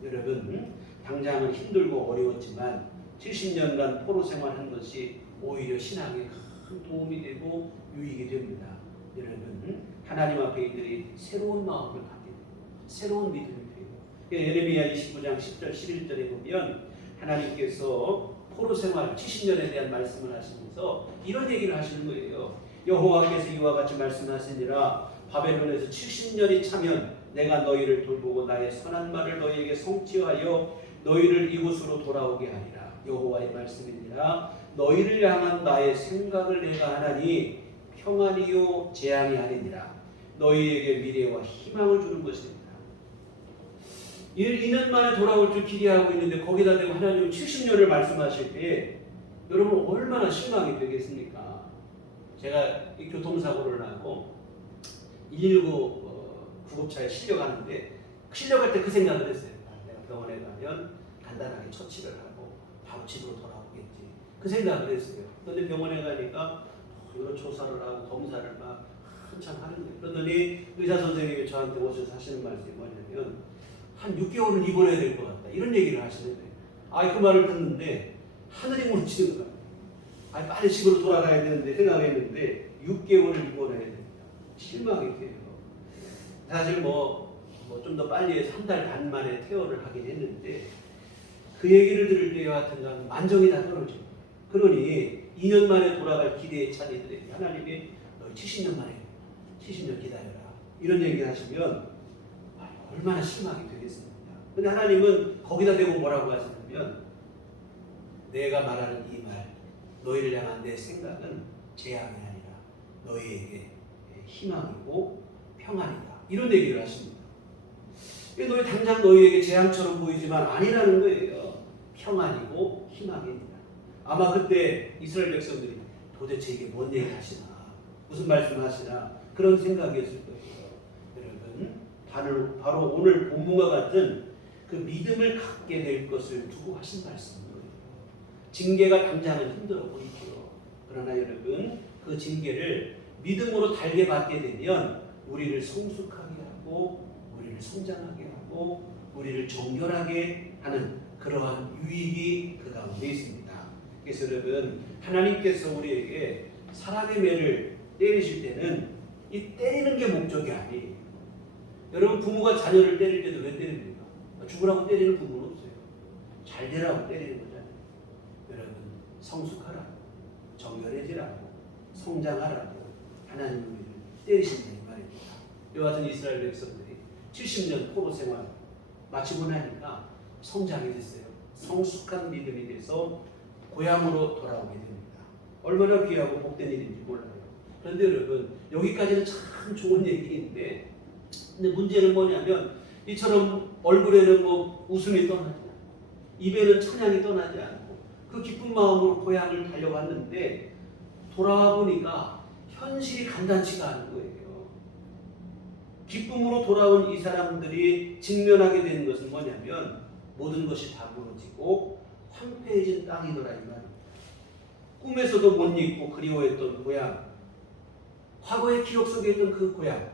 여러분, 당장은 힘들고 어려웠지만 70년간 포로 생활한 것이 오히려 신앙에 큰 도움이 되고 유익이 됩니다. 여러분, 하나님 앞에 이들이 새로운 마음을 갖게 되고 새로운 믿음이 되고, 예레미야 29장 10절 11절에 보면 하나님께서 포로 생활 70년에 대한 말씀을 하시면서 이런 얘기를 하시는 거예요. 여호와께서 이와 같이 말씀하시니라. 바벨론에서 70년이 차면 내가 너희를 돌보고 나의 선한 말을 너희에게 성취하여 너희를 이곳으로 돌아오게 하리라. 여호와의 말씀이니라. 너희를 향한 나의 생각을 내가 하나니 평안이요 재앙이 아니니라. 너희에게 미래와 희망을 주는 것입니다. 2년 만에 돌아올 줄 기대하고 있는데 거기다 대고 하나님은 70년을 말씀하실 때 여러분 얼마나 실망이 되겠습니까? 제가 이 교통사고를 나고 119 구급차에 실려가는데 실려갈 때 그 생각을 했어요. 내가 병원에 가면 간단하게 처치를 하고 바로 집으로 돌아오겠지. 그 생각을 했어요. 그런데 병원에 가니까 여러 조사를 하고 검사를 막 한참 하는 거예요. 그러더니 의사 선생님이 저한테 오셔서 하시는 말씀이 뭐냐면 한 6개월은 입원해야 될 것 같다. 이런 얘기를 하시는 거예요. 그 말을 듣는데 하늘이 무너지는 거예요. 빨리 집으로 돌아가야 되는데 생각했는데 6개월을 입원해야 됩니다. 실망이 돼요. 사실 좀 더 빨리 해서 1달 반 만에 퇴원을 하긴 했는데 그 얘기를 들을 때 여하튼간 만정이 다 떨어져요. 그러니 2년 만에 돌아갈 기대에 찬 이들에게 하나님이 너 70년 만에 70년 기다려라. 이런 얘기 하시면 얼마나 실망이 되겠습니까? 근데 하나님은 거기다 대고 뭐라고 하시냐면 내가 말하는 이 말 너희를 향한 내 생각은 재앙이 아니라 너희에게 희망이고 평안이다. 이런 얘기를 하십니다. 너희 당장 너희에게 재앙처럼 보이지만 아니라는 거예요. 평안이고 희망입니다. 아마 그때 이스라엘 백성들이 도대체 이게 뭔 얘기 하시나 무슨 말씀 하시나 그런 생각이었을 거예요. 여러분, 바로 오늘 본문과 같은 그 믿음을 갖게 될 것을 두고 하신 말씀이에요. 징계가 당장은 힘들어 보이죠. 그러나 여러분, 그 징계를 믿음으로 달게 받게 되면 우리를 성숙하게 하고 우리를 성장하게 하고 우리를 정결하게 하는 그러한 유익이 그 가운데 있습니다. 그래서 여러분, 하나님께서 우리에게 사랑의 매를 때리실 때는 이 때리는 게 목적이 아니에요. 여러분, 부모가 자녀를 때릴 때도 왜 때립니까? 죽으라고 때리는 부모는 없어요. 잘 되라고 때리는 거잖아요. 여러분, 성숙하라고, 정결해지라고, 성장하라고 하나님은 우리를 때리신다 이 말입니다. 이와 같은 이스라엘 백성들이 70년 포로 생활 마치고 나니까 성장이 됐어요. 성숙한 믿음이 돼서 고향으로 돌아오게 됩니다. 얼마나 귀하고 복된 일인지 몰라요. 그런데 여러분, 여기까지는 참 좋은 얘기인데 근데 문제는 뭐냐면 이처럼 얼굴에는 웃음이 떠나지 않고 입에는 찬양이 떠나지 않고 그 기쁜 마음으로 고향을 달려갔는데 돌아와 보니까 현실이 간단치가 않은 거예요. 기쁨으로 돌아온 이 사람들이 직면하게 되는 것은 뭐냐면 모든 것이 다 무너지고 황폐해진 땅이더라 이 말입니다. 꿈에서도 못 잊고 그리워했던 고향, 과거의 기억 속에 있던 그 고향,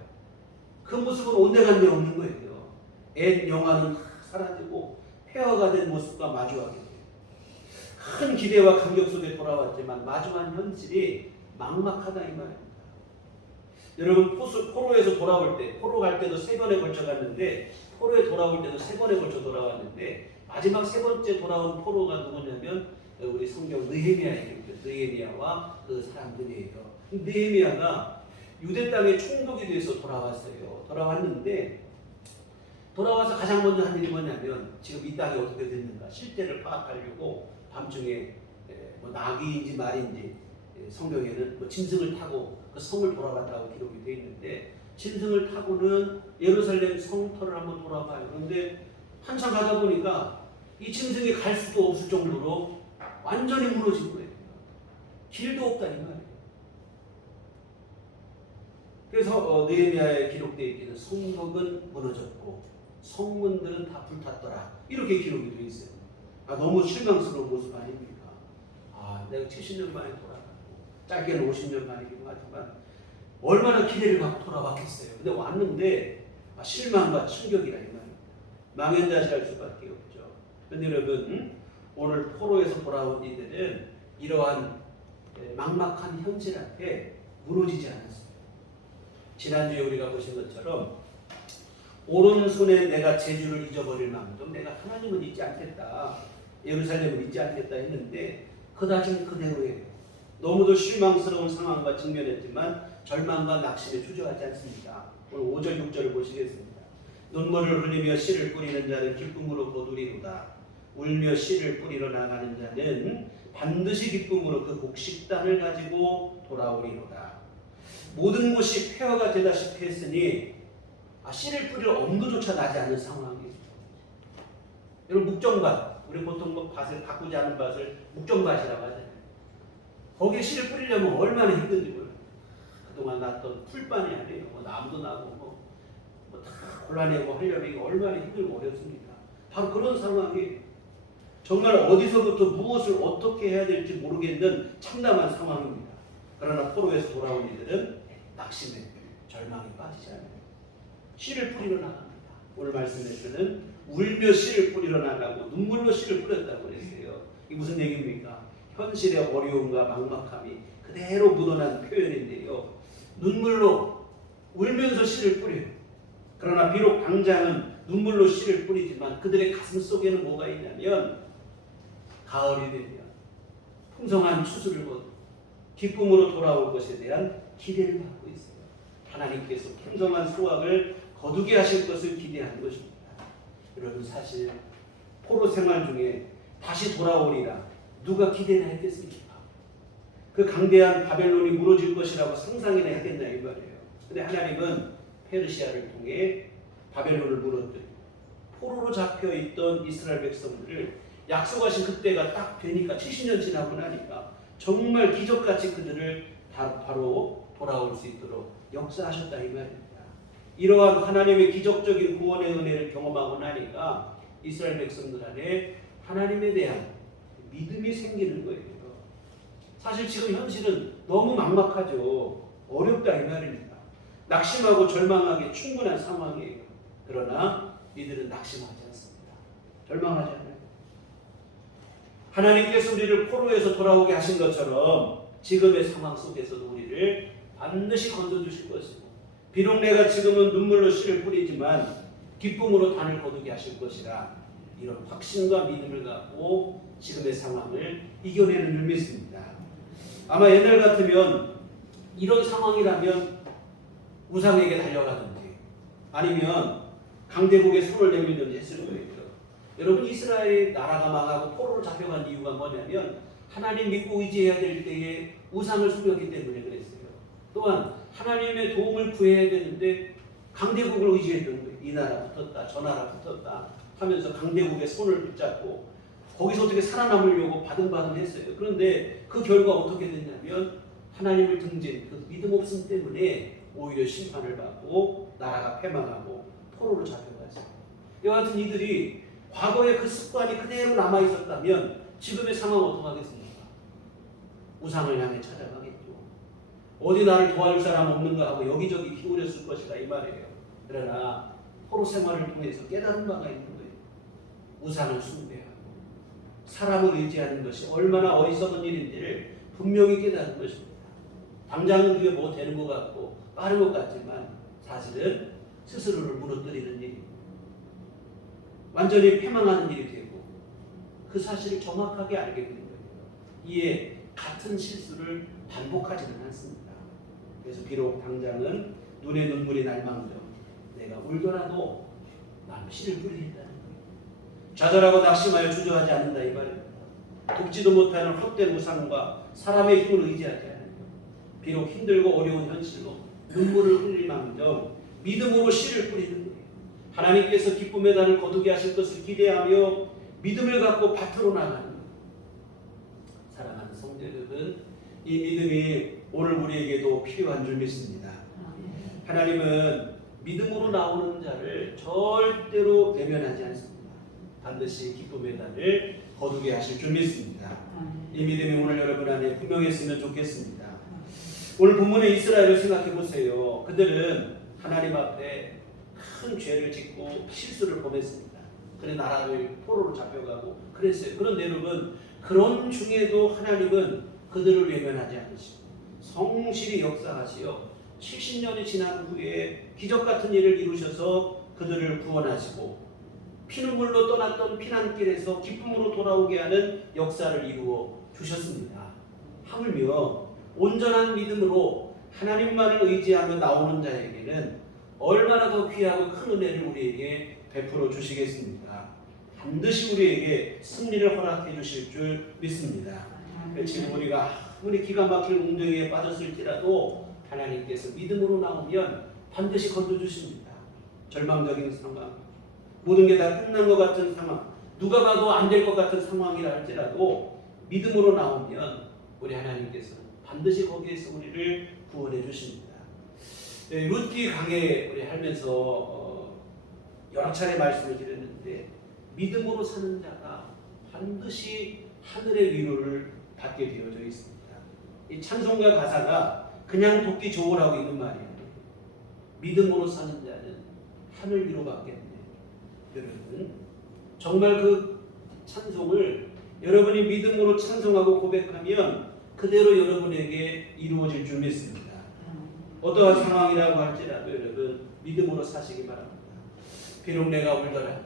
그 모습은 온데간데 없는 거예요. 옛 영화는 사라지고 폐허가 된 모습과 마주하게 돼요. 큰 기대와 감격 속에 돌아왔지만 마주한 현실이 막막하다 이 말입니다. 여러분, 포로에서 돌아올 때, 포로 갈 때도 3번에 걸쳐 갔는데 포로에 돌아올 때도 3번에 걸쳐 돌아왔는데 마지막 3번째 돌아온 포로가 누구냐면 우리 성경 느헤미야의 기록이죠. 느헤미야와 그 사람들이에요. 느헤미야가 유대 땅에 총독이 돼서 돌아왔어요. 돌아왔는데 돌아와서 가장 먼저 한 일이 뭐냐면 지금 이 땅이 어떻게 됐는가 실태를 파악하려고 밤중에 나귀인지 말인지 성경에는 짐승을 타고 그 성을 돌아갔다고 기록이 되어 있는데 짐승을 타고는 예루살렘 성터를 한번 돌아가요. 그런데 한참 가다 보니까 이 짐승이 갈 수도 없을 정도로 완전히 무너진 거예요. 길도 없다 이 말이에요. 그래서 느헤미야에 기록되어 있기는 성벽은 무너졌고 성문들은 다 불탔더라 이렇게 기록이 되어 있어요. 너무 실망스러운 모습 아닙니까? 내가 70년 만에 돌아가고 짧게는 50년 만이기도 하지만 얼마나 기대를 갖고 돌아왔겠어요. 근데 왔는데 실망과 충격이라 이 말입니다. 망연자실할 수밖에 없죠. 그런데 여러분, 오늘 포로에서 돌아온 이들은 이러한 막막한 현실 앞에 무너지지 않았어요. 지난주에 우리가 보신 것처럼 오른손에 내가 제주를 잊어버릴 마음도 내가 하나님은 잊지 않겠다, 예루살렘을 잊지 않겠다 했는데 그다지 그대로예요. 너무도 실망스러운 상황과 직면했지만 절망과 낙심에 주저하지 않습니다. 오늘 5절 6절을 보시겠습니다. 눈물을 흘리며 씨를 뿌리는 자는 기쁨으로 거두리로다. 울며 씨를 뿌리러 나가는 자는 반드시 기쁨으로 그 곡식단을 가지고 돌아오리로다. 모든 것이 폐허가 되다시피 했으니 씨를 뿌릴 엄두조차 나지 않는 상황이에요. 여러분 묵정밭, 우리 보통 뭐 밭을 가꾸지 않은 밭을 묵정밭이라고 하잖아요. 거기에 씨를 뿌리려면 얼마나 힘든지 몰라요. 그동안 났던 풀밭이 아니에요. 뭐 나무도 나고 다 골라내고 하려면 이게 얼마나 힘들고 어렵습니까? 바로 그런 상황이 정말 어디서부터 무엇을 어떻게 해야 될지 모르겠는 참담한 상황입니다. 그러나 포로에서 돌아온 이들은 낙심에 절망에 빠지지 않아요. 씨를 뿌리러 나갑니다. 오늘 말씀에서는 울며 씨를 뿌리러 나가고 눈물로 씨를 뿌렸다고 그랬어요. 이게 무슨 얘기입니까? 현실의 어려움과 막막함이 그대로 묻어난 표현인데요. 눈물로 울면서 씨를 뿌려요. 그러나 비록 당장은 눈물로 씨를 뿌리지만 그들의 가슴 속에는 뭐가 있냐면 가을이 되면 풍성한 추수를 거두고 기쁨으로 돌아올 것에 대한 기대를 갖고 있어요. 하나님께서 풍성한 수확을 거두게 하실 것을 기대하는 것입니다. 여러분 사실 포로 생활 중에 다시 돌아오리라 누가 기대나 했겠습니까? 그 강대한 바벨론이 무너질 것이라고 상상이나 했겠냐 이 말이에요. 근데 하나님은 페르시아를 통해 바벨론을 무너뜨리고 포로로 잡혀있던 이스라엘 백성들을 약속하신 그때가 딱 되니까 70년 지나고 나니까 정말 기적같이 그들을 바로 돌아올 수 있도록 역사하셨다 이 말입니다. 이러한 하나님의 기적적인 구원의 은혜를 경험하고 나니까 이스라엘 백성들 안에 하나님에 대한 믿음이 생기는 거예요. 사실 지금 현실은 너무 막막하죠. 어렵다 이 말입니다. 낙심하고 절망하기 충분한 상황이에요. 그러나 이들은 낙심하지 않습니다. 절망하지 않아요. 하나님께서 우리를 포로에서 돌아오게 하신 것처럼 지금의 상황 속에서도 우리를 반드시 건져주실 것이고 비록 내가 지금은 눈물로 씨를 뿌리지만 기쁨으로 단을 거두게 하실 것이라 이런 확신과 믿음을 갖고 지금의 상황을 이겨내는 줄 믿습니다. 아마 옛날 같으면 이런 상황이라면 우상에게 달려가든지 아니면 강대국에 손을 내밀든지 했을 거예요. 여러분 이스라엘의 나라가 망하고 포로로 잡혀간 이유가 뭐냐면 하나님 믿고 의지해야 될 때에 우상을 섬겼기 때문에 그랬어요. 또한 하나님의 도움을 구해야 되는데 강대국을 의지했던 거예요. 이 나라 붙었다 저 나라 붙었다 하면서 강대국의 손을 붙잡고 거기서 어떻게 살아남으려고 바둥바둥 했어요. 그런데 그 결과 어떻게 됐냐면 하나님을 등진 그 믿음 없음 때문에 오히려 심판을 받고 나라가 패망하고 포로로 잡혀갔어요. 이와 같은 이들이 과거의 그 습관이 그대로 남아있었다면 지금의 상황은 어떡하겠습니까? 우상을 향해 찾아가겠죠. 어디 나를 도와줄 사람 없는가 하고 여기저기 기울였을 것이다 이 말이에요. 그러나 포로 생활을 통해서 깨달은 바가 있는 거예요. 우상을 숭배하고 사람을 의지하는 것이 얼마나 어리석은 일인지를 분명히 깨달은 것입니다. 당장은 그게 뭐 되는 것 같고 빠른 것 같지만 사실은 스스로를 무너뜨리는 일입니다. 완전히 패망하는 일이 되고 그 사실을 정확하게 알게 되는 거예요. 이에 같은 실수를 반복하지는 않습니다. 그래서 비록 당장은 눈에 눈물이 날 망정 내가 울더라도 난 씨를 뿌리겠다는 거예요. 좌절하고 낙심하여 주저하지 않는다 이 말입니다. 돕지도 못하는 헛된 우상과 사람의 힘을 의지하지 않아요. 비록 힘들고 어려운 현실로 눈물을 흘릴 망정 믿음으로 씨를 뿌리는 거예요. 하나님께서 기쁨의 단을 거두게 하실 것을 기대하며 믿음을 갖고 밭으로 나가는 거예요. 사랑하는 성도 여러분, 이 믿음이 오늘 우리에게도 필요한 줄 믿습니다. 하나님은 믿음으로 나오는 자를 절대로 외면하지 않습니다. 반드시 기쁨의 단을 거두게 하실 줄 믿습니다. 이 믿음이 오늘 여러분 안에 분명했으면 좋겠습니다. 오늘 본문의 이스라엘을 생각해 보세요. 그들은 하나님 앞에 큰 죄를 짓고 실수를 범했습니다. 그래 나라를 포로로 잡혀가고 그랬어요. 그런데 여러분 그런 중에도 하나님은 그들을 외면하지 않으시고 성실히 역사하시어 70년이 지난 후에 기적 같은 일을 이루셔서 그들을 구원하시고 피눈물로 떠났던 피난길에서 기쁨으로 돌아오게 하는 역사를 이루어 주셨습니다. 하물며 온전한 믿음으로 하나님만을 의지하며 나오는 자에게는 얼마나 더 귀하고 큰 은혜를 우리에게 베풀어 주시겠습니까? 반드시 우리에게 승리를 허락해 주실 줄 믿습니다. 지금 우리가 아무리 기가 막힐 웅덩이에 빠졌을지라도 하나님께서 믿음으로 나오면 반드시 건져주십니다. 절망적인 상황, 모든 게 다 끝난 것 같은 상황, 누가 봐도 안 될 것 같은 상황이라 할지라도 믿음으로 나오면 우리 하나님께서 반드시 거기에서 우리를 구원해 주십니다. 룻기 강해 우리 하면서 여러 차례 말씀을 드렸는데 믿음으로 사는 자가 반드시 하늘의 위로를 받게 되어져 있습니다. 이 찬송가 가사가 그냥 돕기 좋으라고 있는 말이에요. 믿음으로 사는 자는 하늘 위로 받겠네. 여러분 정말 그 찬송을 여러분이 믿음으로 찬송하고 고백하면 그대로 여러분에게 이루어질 줄 믿습니다. 어떠한 상황이라고 할지라도 여러분 믿음으로 사시기 바랍니다. 비록 내가 울더라도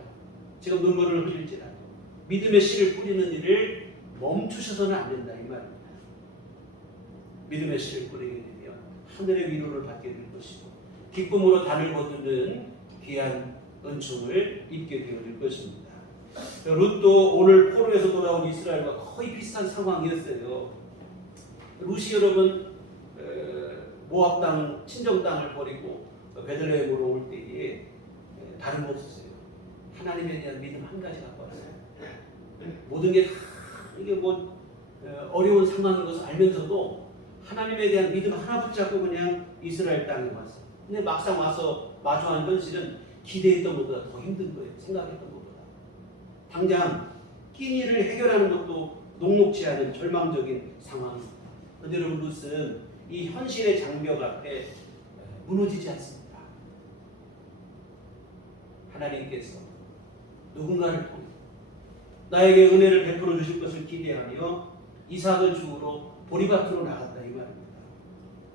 지금 눈물을 흘릴지라도 믿음의 씨를 뿌리는 일을 멈추셔서는 안 된다 이 말입니다. 믿음의 씨를 뿌리게 되면 하늘의 위로를 받게 될 것이고 기쁨으로 단을 거두는 귀한 은총을 입게 되어질 것입니다. 룻도 오늘 포로에서 돌아온 이스라엘과 거의 비슷한 상황이었어요. 룻이 여러분 모압 땅 친정 땅을 버리고 베들레헴으로 올 때에 다른 거 없었어요. 하나님에 대한 믿음 한 가지 갖고 왔어요. 모든 게 다 이게 뭐 어려운 상황인 것을 알면서도 하나님에 대한 믿음 하나 붙잡고 그냥 이스라엘 땅에 왔어요. 근데 막상 와서 마주한 현실은 기대했던 것보다 더 힘든 거예요. 생각했던 것보다. 당장 끼니를 해결하는 것도 녹록지 않은 절망적인 상황입니다. 그런데 여러분 룻은 이 현실의 장벽 앞에 무너지지 않습니다. 하나님께서 누군가를 통해 나에게 은혜를 베풀어 주실 것을 기대하며 이삭을 주우러 보리밭으로 나갔다 이 말입니다.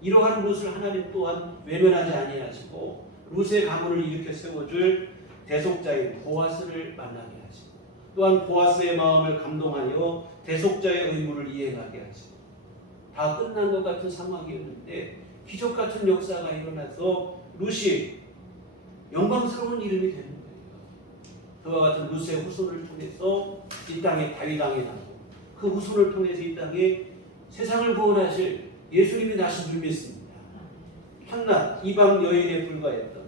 이러한 룻을 하나님 또한 외면하지 아니하시고 룻의 가문을 일으켜 세워줄 대속자인 보아스를 만나게 하시고 또한 보아스의 마음을 감동하여 대속자의 의무를 이행하게 하시고 다 끝난 것 같은 상황이었는데 기적 같은 역사가 일어나서 룻이 영광스러운 이름이 되는 거예요. 그와 같은 룻의 후손을 통해서 이 땅에 다윗 왕이 나고 그 후손을 통해서 이 땅에 세상을 구원하실 예수님이 나신 줄 믿습니다. 한낱 이방 여인에 불과했던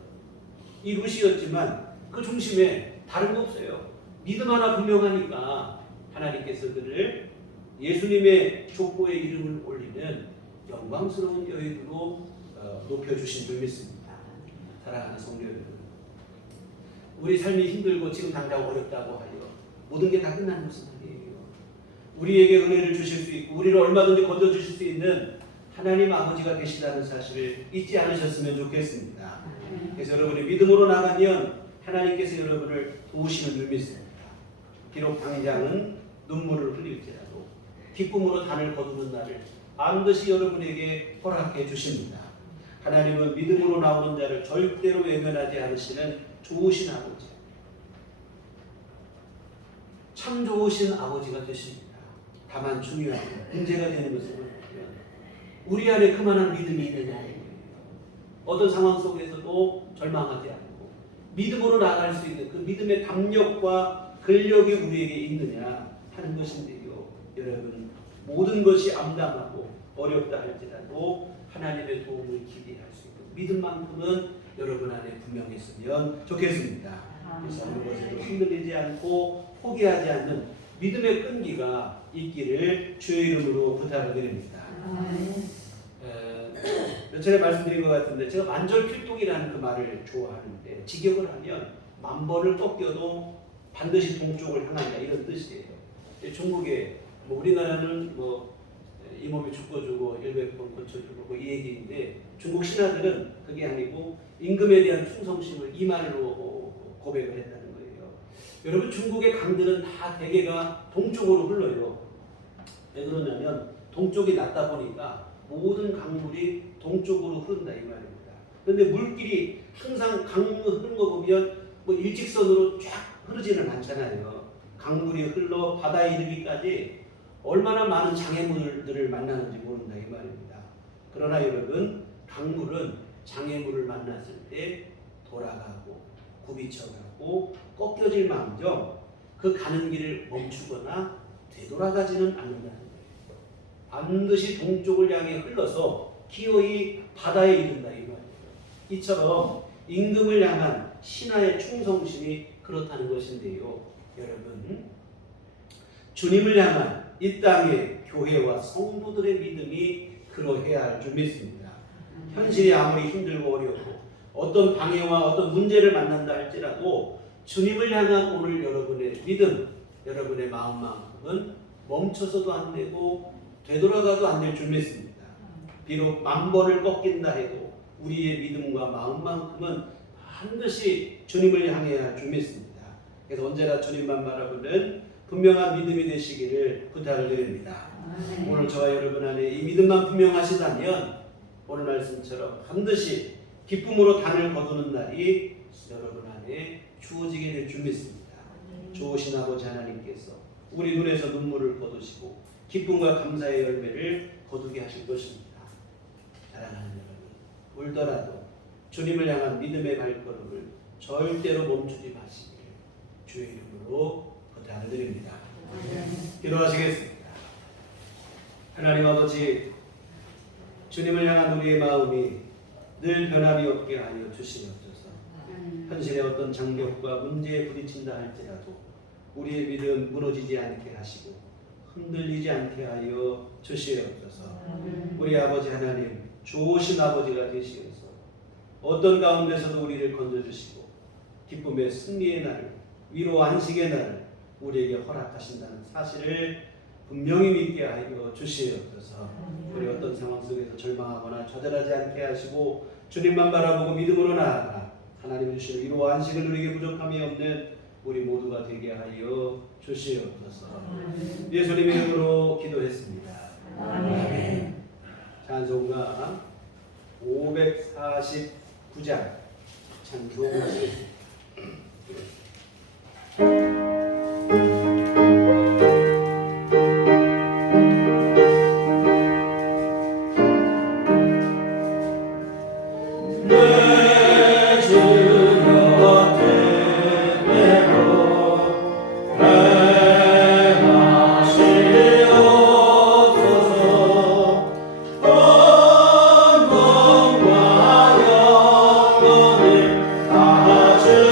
이 룻이었지만 그 중심에 다른 거 없어요. 믿음 하나 분명하니까 하나님께서 그를 예수님의 족보의 이름을 올리는 영광스러운 여인으로 높여주신 줄 믿습니다. 사랑하는 성도 여러분, 우리 삶이 힘들고 지금 당장 어렵다고 하여 모든 게 다 끝나는 것은 아니에요. 우리에게 은혜를 주실 수 있고 우리를 얼마든지 건져주실 수 있는 하나님 아버지가 계시다는 사실을 잊지 않으셨으면 좋겠습니다. 그래서 여러분이 믿음으로 나가면 하나님께서 여러분을 도우시는 줄 믿습니다. 비록 당장은 눈물을 흘릴지라도 기쁨으로 단을 거두는 날을 반드시 여러분에게 허락해 주십니다. 하나님은 믿음으로 나오는 자를 절대로 외면하지 않으시는 좋으신 아버지, 참 좋으신 아버지가 되십니다. 다만 중요한 문제가 되는 것은 뭐냐면 우리 안에 그만한 믿음이 있느냐는 거예요. 어떤 상황 속에서도 절망하지 않고 믿음으로 나아갈 수 있는 그 믿음의 담력과 근력이 우리에게 있느냐 하는 것인데요. 여러분 모든 것이 암담하고 어렵다 할지라도 하나님의 도움을 기대할 수 있는 믿음만큼은 여러분 안에 분명했으면 좋겠습니다. 그래서 어느 것에도 흔들리지 않고 포기하지 않는 믿음의 끈기가 있기를 주의 이름으로 부탁을 드립니다. 몇 차례 말씀드린 것 같은데 제가 만절필동이라는 그 말을 좋아하는데 직역을 하면 만 번을 꺾여도 반드시 동쪽을 향한다 이런 뜻이에요. 중국에 뭐 우리나라는 뭐 이 몸이 죽어주고 100번 고쳐주고 뭐 이 얘기인데 중국 신하들은 그게 아니고 임금에 대한 충성심을 이 말로 고백을 했다는 거예요. 여러분 중국의 강들은 다 대개가 동쪽으로 흘러요. 왜 그러냐면 동쪽이 낮다 보니까 모든 강물이 동쪽으로 흐른다 이 말입니다. 그런데 물길이 항상 강물 흐르는 거 보면 뭐 일직선으로 쫙 흐르지는 않잖아요. 강물이 흘러 바다에 이르기까지 얼마나 많은 장애물들을 만나는지 모른다 이 말입니다. 그러나 여러분, 강물은 장애물을 만났을 때 돌아가고 굽이쳐가고 꺾여질 망정 그 가는 길을 멈추거나 되돌아가지는 않는다는 거예요. 반드시 동쪽을 향해 흘러서 기어이 바다에 이른다 이 말이에요. 이처럼 임금을 향한 신하의 충성심이 그렇다는 것인데요. 여러분, 주님을 향한 이 땅의 교회와 성도들의 믿음이 그러해야 할 줄 믿습니다. 현실이 아무리 힘들고 어렵고 어떤 방해와 어떤 문제를 만난다 할지라도 주님을 향한 오늘 여러분의 믿음, 여러분의 마음만큼은 멈춰서도 안 되고 되돌아가도 안 될 줄 믿습니다. 비록 만번을 꺾인다 해도 우리의 믿음과 마음만큼은 반드시 주님을 향해야 할 줄 믿습니다. 그래서 언제나 주님만 바라보는 분명한 믿음이 되시기를 부탁을 드립니다. 오늘 저와 여러분 안에 이 믿음만 분명하시다면 오늘 말씀처럼 반드시 기쁨으로 단을 거두는 날이 여러분 안에 주어지게 될 줄 믿습니다. 좋으신 아버지 하나님께서 우리 눈에서 눈물을 거두시고 기쁨과 감사의 열매를 거두게 하실 것입니다. 사랑하는 여러분, 울더라도 주님을 향한 믿음의 발걸음을 절대로 멈추지 마시기를 주의 이름으로 부탁을 드립니다. 기도하시겠습니다. 하나님 아버지, 주님을 향한 우리의 마음이 늘 변함이 없게 하여 주시옵소서. 현실의 어떤 장벽과 문제에 부딪힌다 할지라도 우리의 믿음 무너지지 않게 하시고 흔들리지 않게 하여 주시옵소서. 우리 아버지 하나님, 좋으신 아버지가 되시옵소서. 어떤 가운데서도 우리를 건져주시고 기쁨의 승리의 날, 위로 안식의 날 우리에게 허락하신다는 사실을 분명히 믿게 하여 주시옵소서. 우리 어떤 상황 속에서 절망하거나 좌절하지 않게 하시고 주님만 바라보고 믿음으로 나아가 하나님 주신 위로와 안식을 누리게 부족함이 없는 우리 모두가 되게 하여 주시옵소서. 예수님의 이름으로 기도했습니다. 아멘. 찬송가 549장 찬송하시겠습니다. 주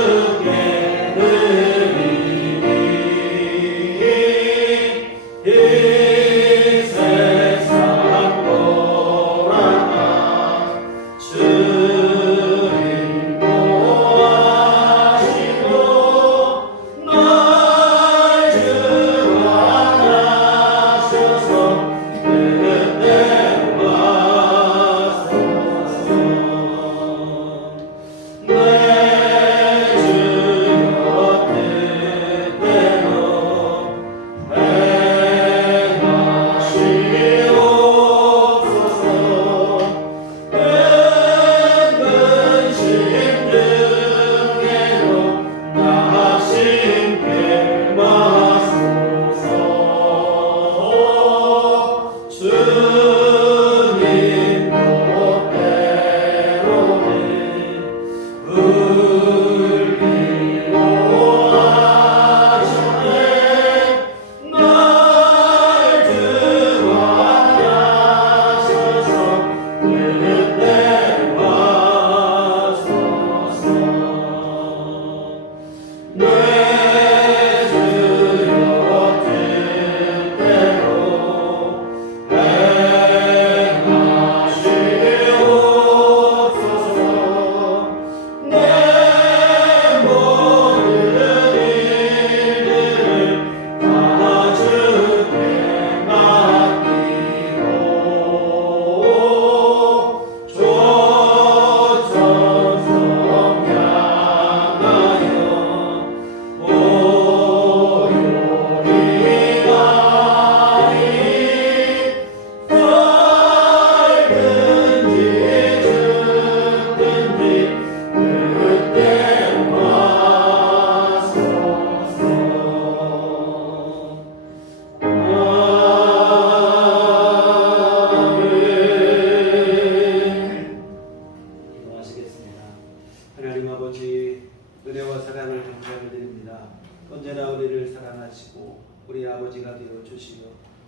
아버지 은혜와 사랑을 감사를 드립니다. 언제나 우리를 사랑하시고 우리 아버지가 되어 주시며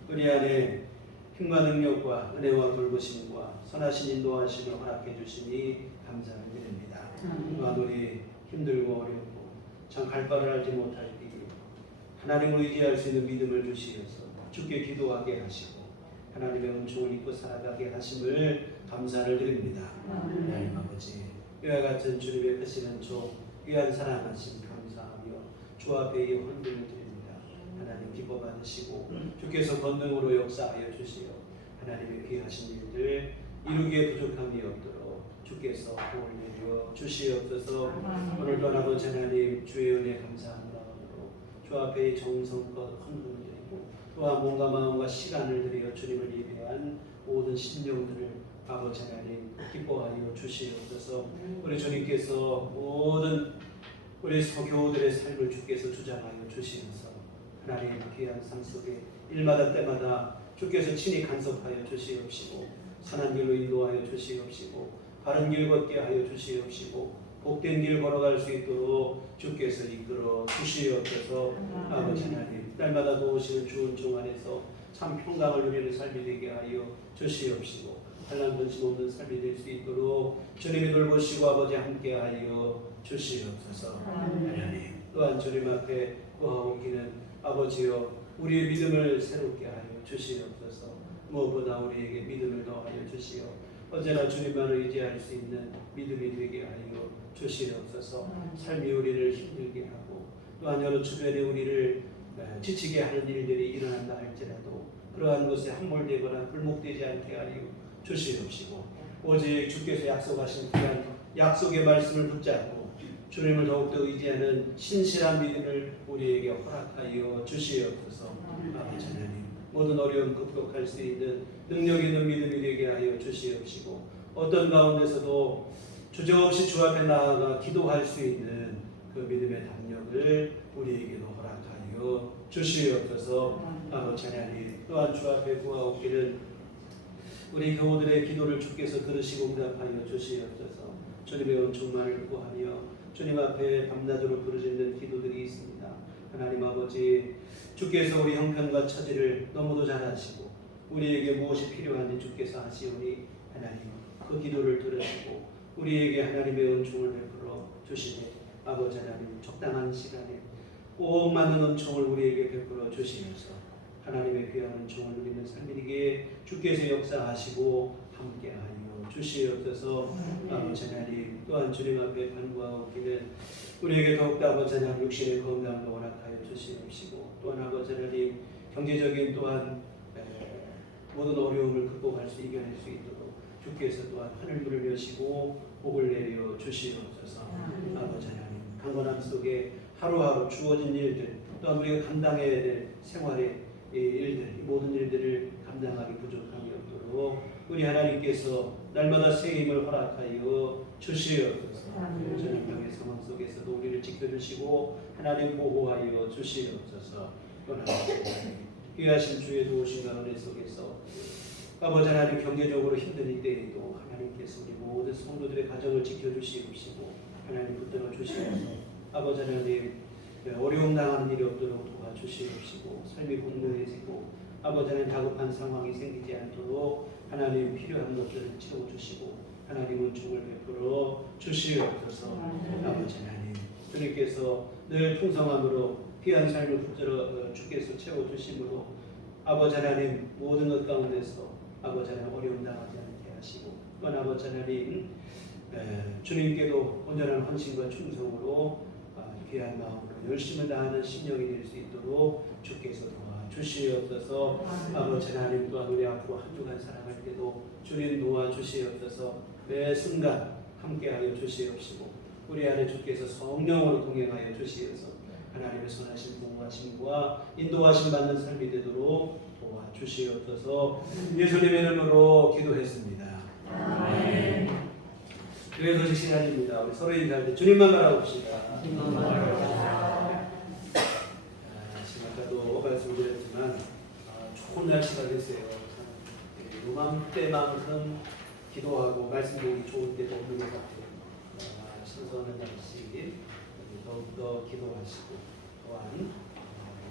우리 안에 힘과 능력과 은혜와 돌보심과 선하신 인도하심을 허락해 주시니 감사를 드립니다. 또한 우리 힘들고 어렵고 참 갈 바를 알지 못할 때에 하나님을 의지할 수 있는 믿음을 주시어서 주께 기도하게 하시고 하나님의 은총을 입고 살아가게 하심을 감사를 드립니다. 하나님 아버지 이와 같은 주님의 크신 은총 귀한 사랑하심 감사하며 주 앞에 이 헌금을 드립니다. 하나님 기뻐 받으시고 주께서 권능으로 역사하여 주시어 하나님의 귀하신 일들 이루기에 부족함이 없도록 주께서 도움을 내려 주시옵소서. 오늘도 아버지 하나님 주의 은혜 감사하는 마음으로 주 앞에 정성껏 헌금을 드리고 또한 몸과 마음과 시간을 들여 주님을 예배한 모든 심령들을 아버지 하나님 기뻐하여 주시옵소서. 우리 주님께서 모든 우리 교우들의 삶을 주께서 주장하여 주시면서 하나님 귀한 삶 속에 일마다 때마다 주께서 친히 간섭하여 주시옵시고 선한 길로 인도하여 주시옵시고 바른 길 걷게 하여 주시옵시고 복된 길 걸어갈 수 있도록 주께서 이끌어 주시옵소서. 아버지 하나님 날마다 도우시는 주은 종 안에서 참 평강을 누리는 삶이 되게 하여 주시옵시고 환난 근심 없는 삶이 될 수 있도록 주님이 돌보시고 아버지 함께하여 주시옵소서. 하나님 또한 주님 앞에 구하옵기는 아버지여 우리의 믿음을 새롭게 하여 주시옵소서. 무엇보다 우리에게 믿음을 더하여 주시어 언제나 주님만을 의지할 수 있는 믿음이 되게 하여 주시옵소서. 삶이 우리를 힘들게 하고 또한 여러 주변에 우리를 지치게 하는 일들이 일어난다 할지라도 그러한 것에 함몰되거나 불목되지 않게 하여 주시옵시고 오직 주께서 약속하신 그런 약속의 말씀을 붙잡고 주님을 더욱더 의지하는 신실한 믿음을 우리에게 허락하여 주시옵소서. 아버지 하나님 모든 어려움 극복할 수 있는 능력 있는 믿음이 되게 하여 주시옵시고 어떤 가운데서도 주저없이 주 앞에 나아가 기도할 수 있는 그 믿음의 담력을 우리에게도 허락하여 주시옵소서. 아버지 하나님 또한 주 앞에 구하옵기를 우리 교우들의 기도를 주께서 들으시고 응답하여 주시옵소서. 주님의 은총만을 구하며 주님 앞에 밤낮으로 부르짖는 기도들이 있습니다. 하나님 아버지 주께서 우리 형편과 처지를 너무도 잘 아시고 우리에게 무엇이 필요한지 주께서 아시오니 하나님 그 기도를 들으시고 우리에게 하나님의 은총을 베풀어 주시되 아버지 하나님 적당한 시간에 꼭 맞는 은총을 우리에게 베풀어 주시면서 하나님의 귀한 은총을 누리는 삶이기에 주께서 역사하시고 함께하여 주시옵소서. 아버지 하나님 또한 주님 앞에 간구하옵기는 우리에게 더욱더 아버지 하나님 육신의 건강도 허락하여 주시옵시고 또한 아버지 하나님 경제적인 또한 모든 어려움을 극복할 수 이겨낼 수 있도록 주께서 또한 하늘문을 여시고 복을 내려 주시옵소서. 아버지 하나님 강건함 속에 하루하루 주어진 일들 또한 우리가 감당해야 될 생활의 일들 모든 일들을 감당하기 부족함이 없도록 우리 하나님께서 날마다 새 힘을 허락하여 주시옵소서. 전염병의 상황 속에서도 우리를 지켜주시고 하나님 보호하여 주시옵소서. 또한 귀하신 주의 도우심과 은혜 속에서 아버지 하나님 경제적으로 힘든 이때에도 하나님께서 우리 모든 성도들의 가정을 지켜주시옵시고 하나님 붙들어 주시옵소서. 아버지 하나님 어려움 당하는 일이 없도록 도와주시옵시고 삶이 공고해지고 아버지 하나님 다급한 상황이 생기지 않도록 하나님 필요한 것들을 채워주시고 하나님 은총을 베풀어 주시옵소서. 아버지 하나님 주님께서 늘 풍성함으로 귀한 삶을 붙들어 주께서 채워주심으로 아버지 하나님 모든 것 가운데서 아버지 하나님 어려움 당하지 않게 하시고 또한 아버지 하나님 주님께도 온전한 헌신과 충성으로 귀한 마음으로 열심을 다하는 심령이 될 수 있도록 주께서 도와주시옵소서. 아버지 하나님 또한 우리 앞으로 한 주간 살아갈 때도 주님 도와주시옵소서. 매 순간 함께하여 주시옵시고 우리 안에 주께서 성령으로 동행하여 주시옵소서. 하나님의 선하신 보호하심과 인도하심 받는 삶이 되도록 도와주시옵소서. 예수님의 이름으로 기도했습니다. 아멘. 교회 소식 시간입니다. 우리 서로 인사할 때 주님만 바라봅시다. 주님만 바라봅시다. 지금 아까도 말씀을 드렸지만 좋은 날씨가 됐어요. 요맘때만큼 기도하고 말씀 보기 좋은 때도 없는 것 같아요. 신선한 장씩 더욱더 기도하시고 또한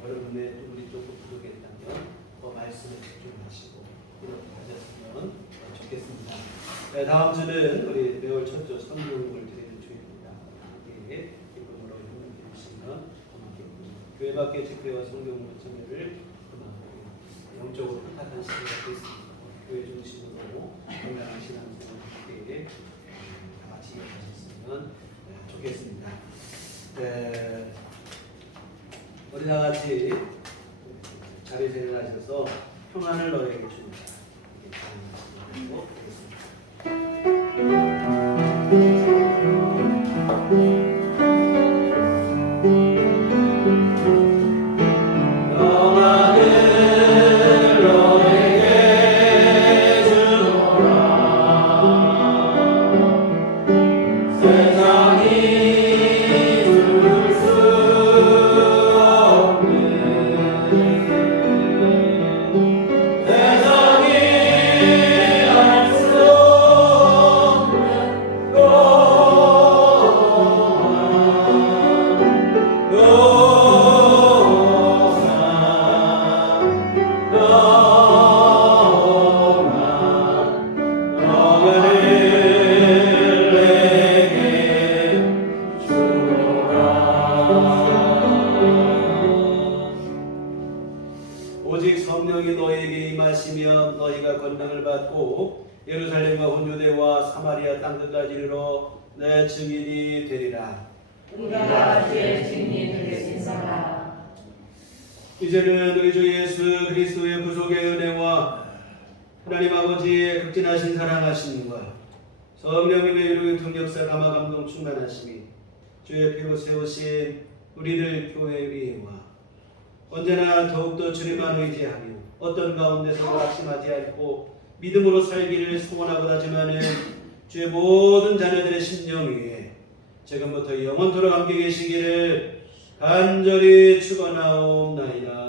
여러분의 우리 조금 부족했다면 그 말씀에 집중하시고 이렇게 하셨으면 좋겠습니다. 네, 다음 주는 우리 매월 첫 주 성경을 드리는 주입니다. 이게 기쁨으로 협력해 주시면 고맙겠고요. 교회 밖의 집회와 성경 참여를 영적으로 부탁한 시기가 됐습니다. 교회 중심으로 건강한 신앙생활 함께 다 같이 이어가셨으면 좋겠습니다. 우리 다 같이 자리에 일어나셔서 평안을 너에게 줍니다. 이렇게 찬양하시고 되겠습니다. 오직 성령이 너희에게 임하시며 너희가 권능을 받고 예루살렘과 온 유대와 사마리아 땅끝까지 이르러 내 증인이 되리라. 우리가 주의 증인이 되겠습니다. 이제는 우리 주 예수 그리스도의 구속의 은혜와 하나님 아버지의 극진하신 사랑하심과 성령님의 이루의 통역사 감화 감동 충만하심이 주의 피로 세우신 우리들 교회 위에와 언제나 더욱더 주님만 의지하며 어떤 가운데서 낙심하지 않고 믿음으로 살기를 소원하고 다짐하는 주의 모든 자녀들의 심령 위에 지금부터 영원토록 함께 계시기를 간절히 축원하옵나이다.